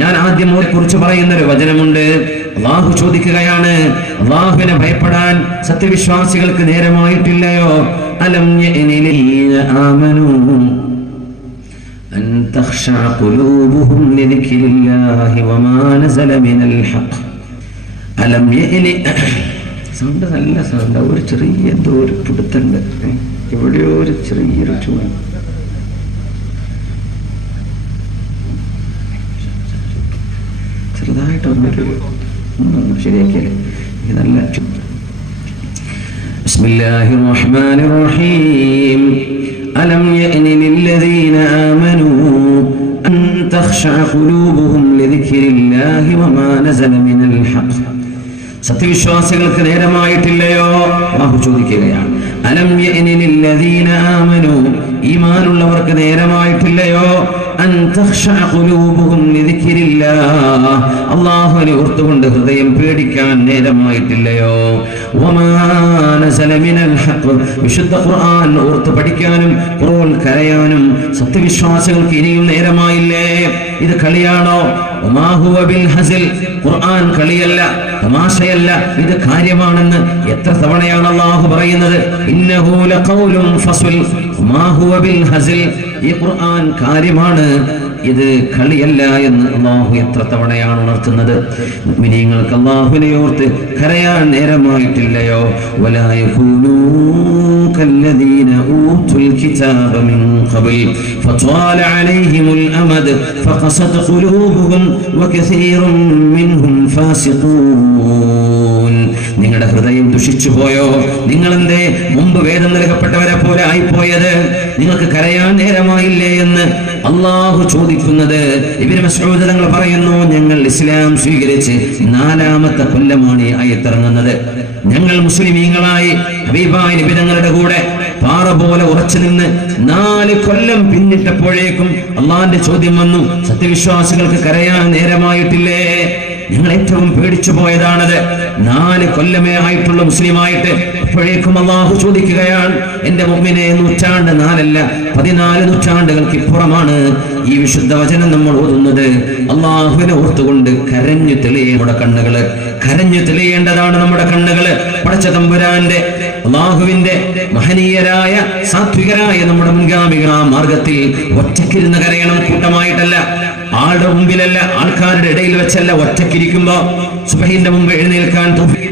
ഞാൻ ആദ്യം കുറിച്ച് പറയുന്ന ഒരു വചനമുണ്ട്. അല്ലാഹു ചോദിക്കുകയാണ്, അല്ലാഹുവിനെ ഭയപ്പെടാൻ സത്യവിശ്വാസികൾക്ക് നേരമായിട്ടില്ലയോ? അലം യഅനിലിൽ ആമനൂ അൻ തഖ്ശഅ ഖുലൂബുഹും ലിദിക്രില്ലാഹി വമാ നസല മിനൽ ഹഖ്. അലം യഅനി സൗണ്ട് നല്ല സൗണ്ട്, ഒരു ചെറിയ എന്തോ ഒരു പിടുത്തുണ്ട്, എവിടെയോ ഒരു ചെറിയൊരു ചൂട്. ചെറുതായിട്ടൊന്നൊരു ശരിയാക്കിയല്ലേ നല്ല. ബിസ്മില്ലാഹിർ റഹ്മാനിർ റഹീം. അലം യഅനി ലില്ലദീന ആമനൂ അൻ തഖ്ശഅ ഖുലൂബുഹും ലിദിക്രില്ലാഹി വമാ നസല മിനൽ ഹഖ്. സത്യവിശ്വാസികൾക്ക് നേരമായിട്ടില്ലയോ? അല്ലാഹു ചോദിക്കുകയാണ്. അലം യഅനി ലില്ലദീന ആമനൂ, ഈമാനുള്ളവർക്ക് നേരമായിട്ടില്ലയോ? അൻ തഖ്ശഅ ഖുലൂബുഹും ലിദിക്രില്ലാഹ്, അല്ലാഹുവിനെ ഓർത്തുകൊണ്ട് ഹൃദയം പേടിക്കാൻ നേരമായിട്ടില്ലയോ? വമാ നസല മിനൽ ഹഖ്, വിശുദ്ധ ഖുർആൻ ഓർത്ത് പഠിക്കാനും ഖുർആൻ കരയാനും സത്യവിശ്വാസികൾക്ക് ഇനിയും നേരമായില്ലേ? ഇത് കളിയാണോ? വമാ ഹുവ ബിൽ ഹസിൽ, ഖുർആൻ കളിയല്ല, തമാശയല്ല, ഇത് കാര്യമാണെന്ന് എത്ര തവണയാണ് അല്ലാഹു പറയുന്നത്? ഇന്നഹു ലഖൗലുൻ ഫസ്ൽ വമാ ഹുവ ബിൽ ഹസിൽ, ഈ ഖുർആൻ കാര്യമാണ്, ഇത് കളിയല്ല എന്ന് അല്ലാഹു എത്ര തവണയാണ് ഉണർത്തുന്നത്? മുഅ്മിനീങ്ങൾക്ക് അല്ലാഹുവിനെ ഓർത്ത് കരയാൻ നേരമായിട്ടില്ലയോ? വലാ യകൂനൂ കല്ലദീന ഊതുൽ കിതാബ മിൻ ഖബൽ ഫത്വാല അലൈഹിമുൽ അമദ് ഫഖസത് ഖുലൂബുഹും വകസീറും മിൻഹും ഫാസിഖൂൻ. നിങ്ങളുടെ ഹൃദയം ദുഷിച്ചു പോയോ? നിങ്ങളെന്തേ മുമ്പ് വേദം നൽകപ്പെട്ടവരെ പോലെ ആയിപ്പോയത്? നിങ്ങൾക്ക് കരയാൻ നേരമായില്ലേ എന്ന് അല്ലാഹു ചോദിക്കുന്നത്. ഇബ്നു മസ്ഊദ് തങ്ങൾ പറയുന്നു, ഞങ്ങൾ ഇസ്ലാം സ്വീകരിച്ച് 4ാമത്തെ കൊല്ലമാണ് ഈ ആയത്തിറങ്ങുന്നത്. ഞങ്ങൾ മുസ്ലിമീങ്ങളായി ഹബീബായ നബി തങ്ങളുടെ കൂടെ പാറ പോലെ ഉറച്ചു നിന്ന് 4 കൊല്ലം പിന്നിട്ടപ്പോഴേക്കും അള്ളാന്റെ ചോദ്യം വന്നു, സത്യവിശ്വാസികൾക്ക് കരയാൻ നേരമായിട്ടില്ലേ? ഞങ്ങൾ ഏറ്റവും പേടിച്ചു പോയതാണത്. 4 കൊല്ലമേ ആയിട്ടുള്ള മുസ്ലിമായിട്ട് അപ്പോഴേക്കും അല്ലാഹു ചോദിക്കുകയാണ്, എന്റെ മുഅ്മിനേ, നൂറ്റാണ്ട് 4 അല്ല 14 നൂറ്റാണ്ടുകൾക്ക് ഇപ്പുറമാണ് ഈ വിശുദ്ധ വചനം നമ്മൾ ഓതുന്നത്. അല്ലാഹുവിനെ ഓർത്തുകൊണ്ട് കരഞ്ഞു തെളിയേ നമ്മുടെ കണ്ണുകള്, കരഞ്ഞു തെളിയേണ്ടതാണ് നമ്മുടെ കണ്ണുകള്. പടച്ച തമ്പുരാന്റെ അല്ലാഹുവിന്റെ മഹനീയരായ സാത്വികരായ നമ്മുടെ മുൻഗാമിക മാർഗത്തിൽ ഒറ്റക്കിരുന്ന് കരയണം, കൂട്ടമായിട്ടല്ല, ആളുടെ മുമ്പിലല്ല, ആൾക്കാരുടെ ഇടയിൽ വെച്ചല്ല. ഒറ്റക്കിരിക്കുമ്പോ സുബഹിന്റെ മുമ്പ് എഴുന്നേൽക്കാൻ,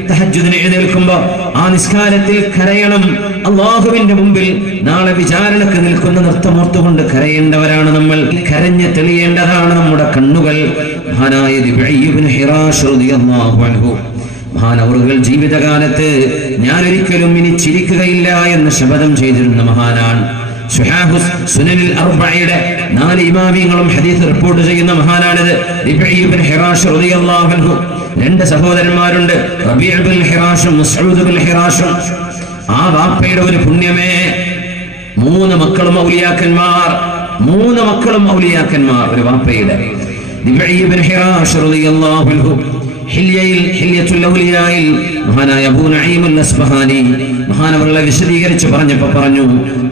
തഹജ്ജുദിന് എഴുന്നേൽക്കുമ്പോ ആ നിസ്കാരത്തിൽ കരയണം. അല്ലാഹുവിന്റെ മുമ്പിൽ നാളെ വിചാരണക്ക് നിൽക്കുന്ന നൃത്തമോർത്തുകൊണ്ട് കരയേണ്ടവരാണ് നമ്മൾ. കരഞ്ഞ് തെളിയേണ്ടതാണ് നമ്മുടെ കണ്ണുകൾ. മഹാനായ ദിബഈ ഇബ്നു ഹിറാഷ് റളിയല്ലാഹു അൻഹു മഹാനവറുകൾ ജീവിതകാലത്ത് ഞാൻ ഒരിക്കലും ഇനി ചിരിക്കുകയില്ല എന്ന് ശപഥം ചെയ്തിരുന്ന മഹാനാണ്. സുനനിൽ അർബഅയുടെ 4 ഇമാമിയങ്ങളും ഹദീസ് റിപ്പോർട്ട് ചെയ്യുന്ന മഹാനാണിത്. ദിബഈ ഇബ്നു ഹിറാഷ് റളിയല്ലാഹു അൻഹു 2 സഹോദരന്മാരുണ്ട്, റബീഉ ബിൻ ഹിറാഷും മസ്ഊദ് ബിൻ ഹിറാഷും. ആ വാപ്പയുടെ ഒരു പുണ്യമേ, 3 മക്കളും ഔലിയാക്കന്മാർ, 3 മക്കളും ഔലിയാക്കന്മാർ ഒരു വാപ്പയുടെ. ദിബഈ ഇബ്നു ഹിറാഷ് റളിയല്ലാഹു അൻഹു ഹില്യത്തുൽ ഔലിയായിൽ മഹാനായ അബൂ നഈം അൽ-അസ്ബഹാനി മഹാനവറുകളെ വിശദീകരിച്ച് പറഞ്ഞപ്പോൾ പറഞ്ഞു,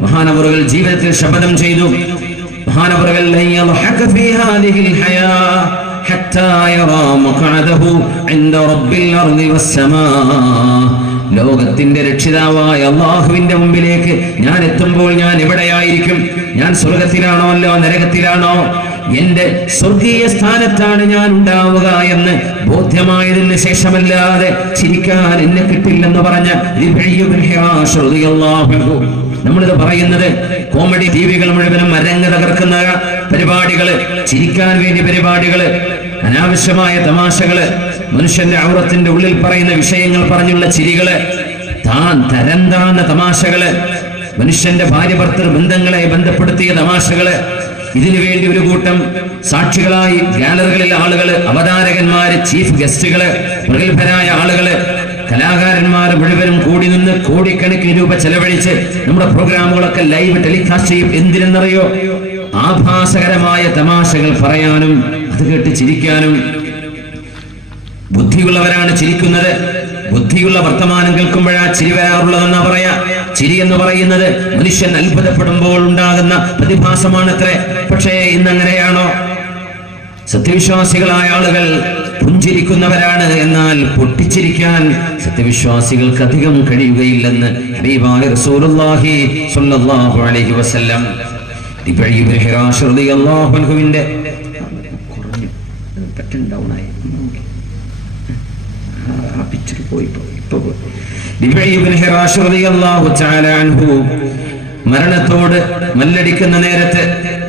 മഹാനവറുകൾ ജീവിതത്തിൽ ശപഥം ചെയ്തു, മഹാനവറുകൾ ലയൽഹഖ ഫീ ഹാദിഹിൽ ഹയാ ഹത്താ യറാ മഖഅദഹു ഇൻദ റബ്ബിൽ അർളി വസ്സമാ. ലോകത്തിന്റെ രക്ഷിതാവായ അല്ലാഹുവിന്റെ മുമ്പിലേക്ക് ഞാൻ എത്തുമ്പോൾ ഞാൻ എവിടെയായിരിക്കും? ഞാൻ സ്വർഗത്തിലാണോ അല്ലോ നരകത്തിലാണോ? എന്റെ സ്വർഗീയ സ്ഥാനത്താണ് ഞാൻ ഉണ്ടാവുക എന്ന് ബോധ്യമായതിന് ശേഷമല്ലാതെ ചിരിക്കാൻ എന്നെ കിട്ടില്ലെന്ന് പറഞ്ഞ ദിബഈ ഇബ്നു ഹിറാഷ് റളിയല്ലാഹു അൻഹു. നമ്മളിത് പറയുന്നത് കോമഡി ടിവികൾ മുഴുവനും അരങ്ങ് തകർക്കുന്ന പരിപാടികള്, ചിരിക്കാൻ വേണ്ടി പരിപാടികള്, അനാവശ്യമായ തമാശകള്, മനുഷ്യന്റെ ഔറത്തിന്റെ ഉള്ളിൽ പറയുന്ന വിഷയങ്ങൾ പറഞ്ഞുള്ള ചിരികള്, തരം താഴ്ന്ന തമാശകള്, മനുഷ്യന്റെ ഭാര്യ ഭർത്തൃ ബന്ധങ്ങളെ ബന്ധപ്പെടുത്തിയ തമാശകള്, ഇതിനു വേണ്ടി ഒരു കൂട്ടം സാക്ഷികളായി ഗാലറികളിൽ ആളുകള്, അവതാരകന്മാര്, ചീഫ് ഗസ്റ്റുകള്, പ്രഗത്ഭരായ ആളുകള്, കലാകാരന്മാർ മുഴുവനും കൂടി നിന്ന് കോടിക്കണക്കിന് രൂപ ചെലവഴിച്ച് നമ്മുടെ പ്രോഗ്രാമുകളൊക്കെ ലൈവ് ടെലികാസ്റ്റ് ചെയ്യും. എന്തിനെന്നറിയോ? ആഭാസകരമായ തമാശകൾ പറയാനും അത് കേട്ട് ചിരിക്കാനും. ബുദ്ധിയുള്ളവരാണ് ചിരിക്കുന്നത്. ബുദ്ധിയുള്ള വർത്തമാനം കേൾക്കുമ്പോഴാ ചിരി വരാറുള്ളതെന്നാ പറയാ. ചിരി എന്ന് പറയുന്നത് മനുഷ്യൻ അത്ഭുതപ്പെടുമ്പോൾ ഉണ്ടാകുന്ന പ്രതിഭാസമാണത്രേ. പക്ഷേ ഇന്നങ്ങനെയാണോ? സത്യവിശ്വാസികളായ ആളുകൾ പുഞ്ചിരിക്കുന്നവരാണ്, എന്നാൽ പൊട്ടിച്ചിരിക്കാൻ സത്യവിശ്വാസികൾക്ക് അധികം കഴിയുകയില്ലെന്ന് ഹബീബായ റസൂലുള്ളാഹി സ്വല്ലല്ലാഹു അലൈഹി വസല്ലം. റിബഈ ഇബ്നു ഹിറാശ് റളിയല്ലാഹു അൻഹുവിന്റെ മരണത്തോട് മല്ലടിക്കുന്ന നേരത്ത്,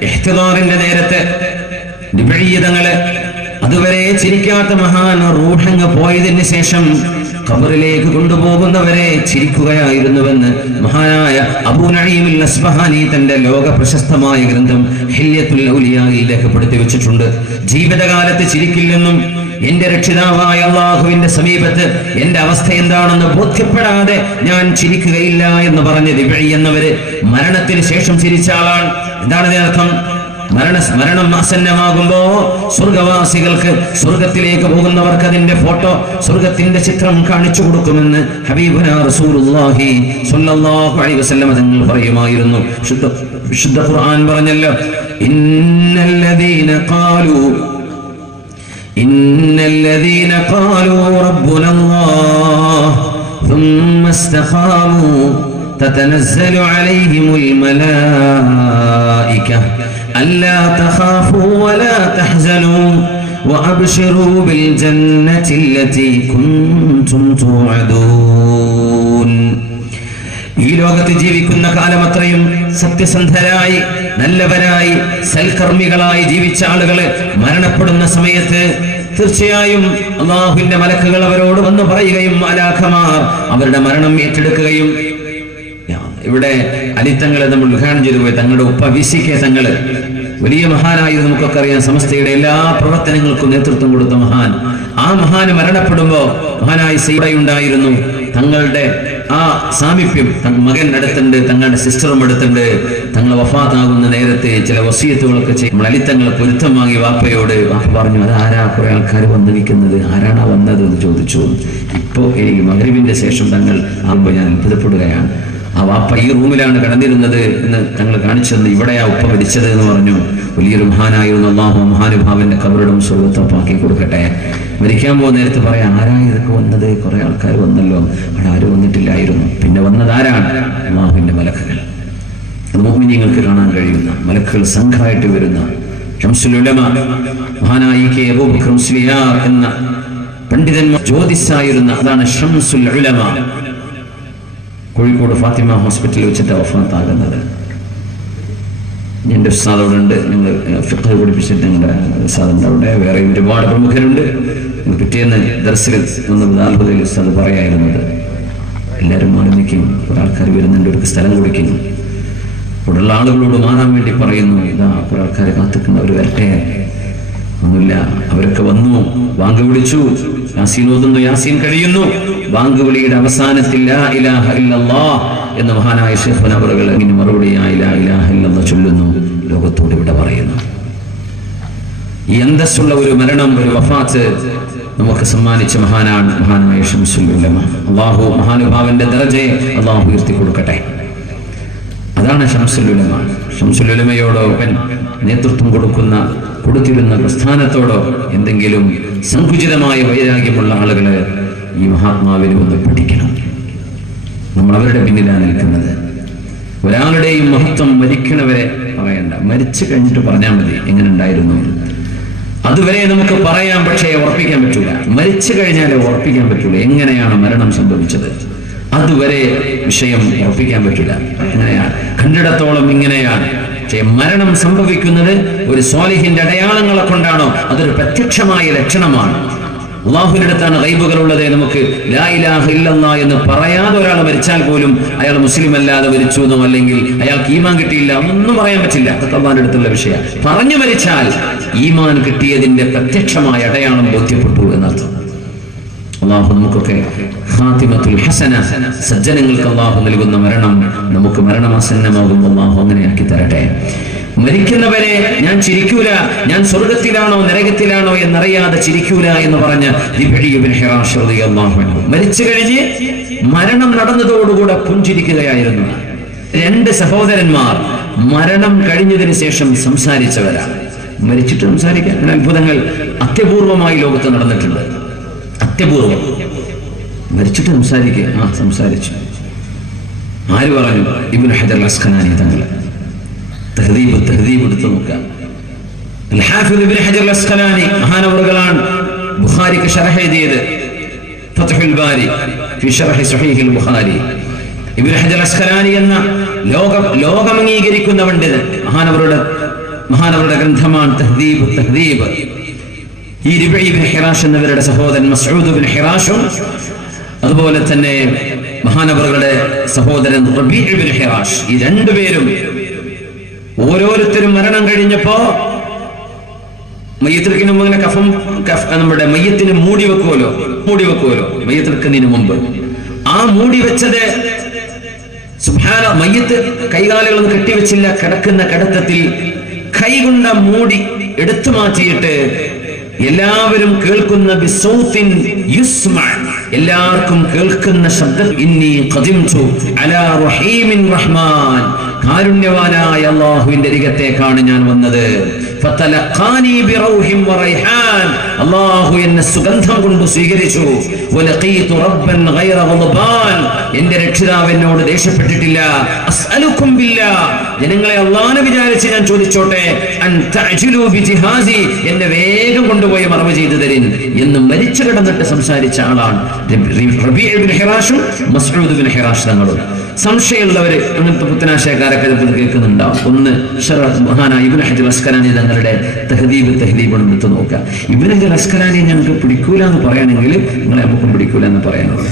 ഇഹ്തിദാറിന്റെ നേരത്ത് നിബിഴിയതങ്ങള് അതുവരെ ചിരിക്കാത്ത മഹാൻ റൂഹങ്ങ് പോയതിന് ശേഷം ഖബറിലേക്ക് കൊണ്ടുപോകുന്നവരെ ചിരിക്കുകയായിരുന്നുവെന്ന് മഹാനായ അബൂ നഈമുൽ അസ്ബഹാനി തന്റെ ലോക പ്രശസ്തമായ ഗ്രന്ഥം ഹില്യത്തുൽ ഔലിയായിൽ രേഖപ്പെടുത്തി വെച്ചിട്ടുണ്ട്. ജീവിതകാലത്ത് ചിരിക്കില്ലെന്നും എന്റെ രക്ഷിതാവായ അല്ലാഹുവിന്റെ സമീപത്ത് എന്റെ അവസ്ഥ എന്താണെന്ന് ബോധ്യപ്പെടാതെ ഞാൻ ചിരിക്കുകയില്ല എന്ന് പറഞ്ഞ റിബഈ എന്നവര് മരണത്തിന് ശേഷം ചിരിച്ച ആളാണ്. എന്താണ് ഇതിനർത്ഥം? മരണം ആസന്നമാകുമ്പോ സ്വർഗവാസികൾക്ക്, സ്വർഗത്തിലേക്ക് പോകുന്നവർക്ക് അതിന്റെ ഫോട്ടോ, സ്വർഗത്തിന്റെ ചിത്രം കാണിച്ചു കൊടുക്കുമെന്ന് ഹബീബുനാ റസൂലുള്ളാഹി സ്വല്ലല്ലാഹു അലൈഹി വസല്ലം തങ്ങൾ പറയുമായിരുന്നു. വിശുദ്ധ ഖുർആൻ പറഞ്ഞല്ലോ, ഇന്നല്ലദീന ഖാലൂ റബ്ബുനല്ലാഹ് ثم استقاموا تتنزل عليهم الملائكة ألا تخافوا ولا تحزنوا وأبشروا بالجنة التي كنتم توعدون. ഈ ലോകത്ത് ജീവിക്കുന്ന കാലമത്രയും സത്യസന്ധരായി, നല്ലവരായി, സൽക്കർമ്മികളായി ജീവിച്ച ആളുകള് മരണപ്പെടുന്ന സമയത്ത് തീർച്ചയായും അല്ലാഹുവിന്റെ മലക്കുകൾ അവരോട് വന്ന് പറയുകയും മലാഖമാർ അവരുടെ മരണം ഏറ്റെടുക്കുകയും. ഇവിടെ അലിത്തങ്ങളെ നമ്മൾ ഉദ്ഘാടനം ചെയ്തു പോയി. തങ്ങളുടെ ഉപ്പ വിസിക്കെ തങ്ങള് വലിയ മഹാനായിരുന്നു, നമുക്കൊക്കെ അറിയാം. സമസ്തയുടെ എല്ലാ പ്രവർത്തനങ്ങൾക്കും നേതൃത്വം കൊടുത്ത മഹാൻ. ആ മഹാന് മരണപ്പെടുമ്പോ മഹാനായി സീഡയുണ്ടായിരുന്നു. തങ്ങളുടെ ആ സാമീപ്യം മകൻ അടുത്തുണ്ട്, തങ്ങളുടെ സിസ്റ്ററും അടുത്തുണ്ട്. തങ്ങൾ വഫാത്താകുന്ന നേരത്തെ ചില വസിയത്തുകളൊക്കെ ചെയ്യും. നമ്മൾ അലിത്തങ്ങൾ പൊരുത്തം വാങ്ങി വാപ്പയോട്. വാപ്പ പറഞ്ഞു, അതാരാ കുറെ ആൾക്കാർ വന്നു നിൽക്കുന്നത്, ആരാണാ വന്നത് എന്ന് ചോദിച്ചു. ഇപ്പോ ഈ മഗ്രിബിന്റെ ശേഷം തങ്ങൾ ആകുമ്പോൾ ഞാൻ അത്ഭുതപ്പെടുകയാണ്. ആ വാപ്പ ഈ റൂമിലാണ് കിടന്നിരുന്നത് എന്ന് തങ്ങൾ കാണിച്ചു തന്നു. ഇവിടെയാ ഉപ്പ മരിച്ചത് എന്ന് പറഞ്ഞു. വലിയൊരു മഹാനായിരുന്നു. അല്ലാഹു മഹാനുഭാവന്റെ ഖബറിടം സ്വർഗ്ഗത്തോപ്പാക്കി കൊടുക്കട്ടെ. മരിക്കാൻ പോകുന്ന നേരത്ത് പറയാം, ആരാ ഇതൊക്കെ വന്നത്? കുറെ ആൾക്കാർ വന്നല്ലോ. അവിടെ ആരും വന്നിട്ടില്ലായിരുന്നു. പിന്നെ വന്നത് ആരാണ്? അല്ലാഹുവിന്റെ മലക്കുകൾ. അത് മുഅ്മിനീങ്ങൾക്ക് കാണാൻ കഴിയുന്ന മലക്കുകൾ സംഘമായിട്ട് വരുന്ന ശംസുൽ ഉലമ മഹാനായി കെ അബൂബക്കർ മുസ്ലിയാർ എന്ന പണ്ഡിതന്മാർ ജ്യോതിസായിരുന്ന, അതാണ് ശംസുൽ ഉലമ. കോഴിക്കോട് ഫാത്തിമ ഹോസ്പിറ്റലിൽ വെച്ചിട്ട് വഫാത്താകുന്നത്. എൻ്റെ ഉസ്താദ് അവിടെ ഉണ്ട്. ഞങ്ങൾ ഫിഖ് പഠിപ്പിച്ചിട്ട് ഞങ്ങളുടെ ഉസ്താദിൻ്റെ അവിടെ വേറെ ഒരുപാട് പ്രമുഖരുണ്ട്. പിറ്റേന്ന് ദർസിൽ വന്ന് ദാൽഹുദയിൽ ഉസ്താദ് പറയായിരുന്നത്, എല്ലാവരും മാറി നിൽക്കും, കുറെ ആൾക്കാർ വരുന്നുണ്ട്, ഒരു സ്ഥലം കൊടുക്കുന്നു. ഇവിടെയുള്ള ആളുകളോട് മാറാൻ വേണ്ടി പറയുന്നു. ഇതാ കുറെ ആൾക്കാർ കാത്തിക്കുന്നവർ വരട്ടെ. ഒന്നുമില്ല, അവരൊക്കെ വന്നു. ബാങ്ക് വിളിച്ചു, യാസീൻ ഓതുന്നു, യാസീൻ കഴിയുന്നു. ബാങ്ക് വിളിയുടെ അവസാനത്തിൽ ലാ ഇലാഹ ഇല്ലല്ലാഹ് എന്ന മഹാനായ ശൈഖുനാ അവറുകൾ ഇങ്ങനെ മറുപടിയായി ലാ ഇലാഹ ഇല്ലല്ലാഹ് ചൊല്ലുന്നു. ലോകത്തോട് ഇവിടെ പറയുന്നു. ഈ അന്തസ്സുള്ള ഒരു മരണം, ഒരു വഫാത്ത് നമുക്ക് സമ്മാനിച്ച മഹാനായ ശംസുൽ ഉലമ. അല്ലാഹു മഹാനുഭാവന്റെ ദറജയെ അല്ലാഹു ഉയർത്തി കൊടുക്കട്ടെ. അതാണ് ശംസുൽ ഉലമ. ശംസുൽ ഉലമയോടൊപ്പം നേതൃത്വം കൊടുത്തിരുന്ന പ്രസ്ഥാനത്തോടോ എന്തെങ്കിലും സങ്കുചിതമായ വൈരാഗ്യമുള്ള ആളുകള് ഈ മഹാത്മാവിനെ ഒന്ന് പഠിക്കണം. നമ്മൾ അവരുടെ പിന്നിലാണ് നിൽക്കുന്നത്. ഒരാളുടെയും മഹത്വം മരിക്കണവരെ പറയണ്ട, മരിച്ചു കഴിഞ്ഞിട്ട് പറഞ്ഞാൽ മതി എങ്ങനെ ഉണ്ടായിരുന്നു. അതുവരെ നമുക്ക് പറയാം, പക്ഷേ ഉറപ്പിക്കാൻ പറ്റൂല. മരിച്ചു കഴിഞ്ഞാലേ ഉറപ്പിക്കാൻ പറ്റൂല എങ്ങനെയാണ് മരണം സംഭവിച്ചത്. അതുവരെ വിഷയം ഉറപ്പിക്കാൻ പറ്റൂല. എങ്ങനെയാണ് കണ്ടിടത്തോളം ഇങ്ങനെയാണ്. പക്ഷേ മരണം സംഭവിക്കുന്നത് ഒരു സ്വാലിഹിന്റെ അടയാളങ്ങളെ കൊണ്ടാണോ? അതൊരു പ്രത്യക്ഷമായ ലക്ഷണമാണ്. അല്ലാഹുവിന്റെ അടുത്താണ് ഗൈബുകളുള്ളത്. നമുക്ക് ലാ ഇലാഹ ഇല്ലല്ലാഹ് എന്ന് പറയാതെ ഒരാൾ മരിച്ചാൽ പോലും അയാൾ മുസ്ലിം അല്ലാതെ മരിച്ചു എന്നോ അല്ലെങ്കിൽ അയാൾക്ക് ഈമാൻ കിട്ടിയില്ല ഒന്നും പറയാൻ പറ്റില്ല. അതൊക്കെ അല്ലാഹുവിന്റെ അടുത്തുള്ള വിഷയം. പറഞ്ഞു മരിച്ചാൽ ഈമാൻ കിട്ടിയതിന്റെ പ്രത്യക്ഷമായ അടയാളം ബോധ്യപ്പെട്ടു എന്നർത്ഥം. അള്ളാഹു നമുക്കൊക്കെ ഖാതിമത്തുൽ ഹസന, സജ്ജനങ്ങൾക്ക് അള്ളാഹു നൽകുന്ന മരണം നമുക്ക് മരണമാസന്നമാകുമ്പോൾ അള്ളാഹു അങ്ങനെയാക്കി തരട്ടെ. മരിക്കുന്നവരെ ഞാൻ ചിരിക്കൂല, ഞാൻ സ്വർഗത്തിലാണോ നരകത്തിലാണോ എന്നറിയാതെ ചിരിക്കൂല എന്ന് പറഞ്ഞ റിബഈ ഇബ്നു ഹിറാഷ് റളിയല്ലാഹു അൻഹു മരിച്ചു കഴിഞ്ഞ് മരണം നടന്നതോടുകൂടെ പുഞ്ചിരിക്കുകയായിരുന്നു. 2 സഹോദരന്മാർ മരണം കഴിഞ്ഞതിന് ശേഷം സംസാരിച്ചവരാണ്. മരിച്ചിട്ട് സംസാരിക്കാൻ അത്ഭുതങ്ങൾ അത്യപൂർവമായി ലോകത്ത് നടന്നിട്ടുണ്ട്. അത്യപൂർവം മരിച്ചിട്ട് സംസാരിക്കുക. സംസാരിച്ചു. ആര് പറഞ്ഞു? ഇബ്നു ഹജർ അസ്ഖലാനി തങ്ങൾ. തഹ്ദീബ് എടുത്ത് നോക്കാം. അൽ-ഹാഫിദ് ഇബ്നു ഹജർ അസ്ഖലാനി മഹാനവറുകളാണ് ബുഖാരിക്ക് ശറഹ് എഴുതിയത്. ഫത്ഹുൽ ബാരി ഫി ശറഹ് സ്വഹീഹുൽ ബുഖാരി. ഇബ്നു ഹജർ അസ്ഖലാനി എന്ന ലോകം അംഗീകരിക്കുന്ന പണ്ഡിതൻ, മഹാനവറുടെ ഗ്രന്ഥമാണ് തഹ്ദീബ്. ഈ റിബഈ ഇബ്നു ഹിറാഷ് എന്നവരുടെ സഹോദരൻ മസ്ഊദ് ഇബ്നു ഹിറാഷും അതുപോലെ തന്നെ മഹാനവറുകളുടെ സഹോദരൻ റബീഉ ഇബ്നു ഹിറാഷ്, ഈ 2 പേരും ഓരോരുത്തരും മരണം കഴിഞ്ഞപ്പോ മയ്യത്തിനു മുമ്പ് ഇങ്ങനെ നമ്മുടെ മയ്യത്തിന് മൂടി വെക്കുമല്ലോ മയ്യത്തിനു മുമ്പ്. ആ മൂടി വെച്ചത് സുബ്ഹാന, മയ്യത്ത് കൈകാലുകളൊന്നും കെട്ടിവെച്ചില്ല. കിടക്കുന്ന കിടത്തത്തിൽ കൈകൊണ്ട മൂടി എടുത്തു മാറ്റിയിട്ട് എല്ലാവരും കേൾക്കുന്ന ബിസൗത്തിൻ യുസ്മഅ, എല്ലാവർക്കും കേൾക്കുന്ന ശബ്ദം, ഇന്നി ഖദിംതു അലാ റഹീമിൻ റഹ്മാൻ, കാരുണ്യവാനായ അല്ലാഹുവിന്റെ അരികത്തേക്കാണ് ഞാൻ വന്നത്. ഫതലഖാനി ബിറൗഹിൻ വറൈഹാൻ, അല്ലാഹു എന്നെ സുഗന്ധം കൊണ്ട് സ്വീകരിച്ചു. വലഖീതു റബ്ബൻ ഗൈറ ഗളബാൻ, എന്റെ രക്ഷിതാവ് എന്നോട് ദേഷ്യപ്പെട്ടിട്ടില്ല. അസ്അലുക്കും ബില്ലാഹ്, ജനങ്ങളെ അല്ലാഹുവിനെ വിചാരിച്ച് ഞാൻ ചോദിച്ചോട്ടെ, അൻ തഅജിലു ബിജിഹാസി, എന്നെ വേഗം കൊണ്ടുപോയി മറവ് ചെയ്തു തരിൻ എന്ന് മരിച്ചു കിടന്നിട്ട് സംസാരിച്ച ആളാണ് റബീഉ ഇബ്നു ഹിറാഷും മസ്ഊദ് ഇബ്നു ഹിറാഷ് തങ്ങളും. സംശയമുള്ളവര് അങ്ങനത്തെ പുത്തനാശയക്കാരൊക്കെ കേൾക്കുന്നുണ്ടാവും. ഒന്ന് മഹാനായ ഇബ്നു ഹജർ അസ്ഖലാനി തങ്ങളുടെ തഹ്ദീബ് എടുത്ത് നോക്കുക. ഇബ്നു ഹജർ അസ്ഖലാനി ഞങ്ങൾക്ക് പിടിക്കൂല എന്ന് പറയുകയാണെങ്കിൽ നിങ്ങളെ നമുക്കും പിടിക്കൂല എന്ന് പറയാനുള്ളത്.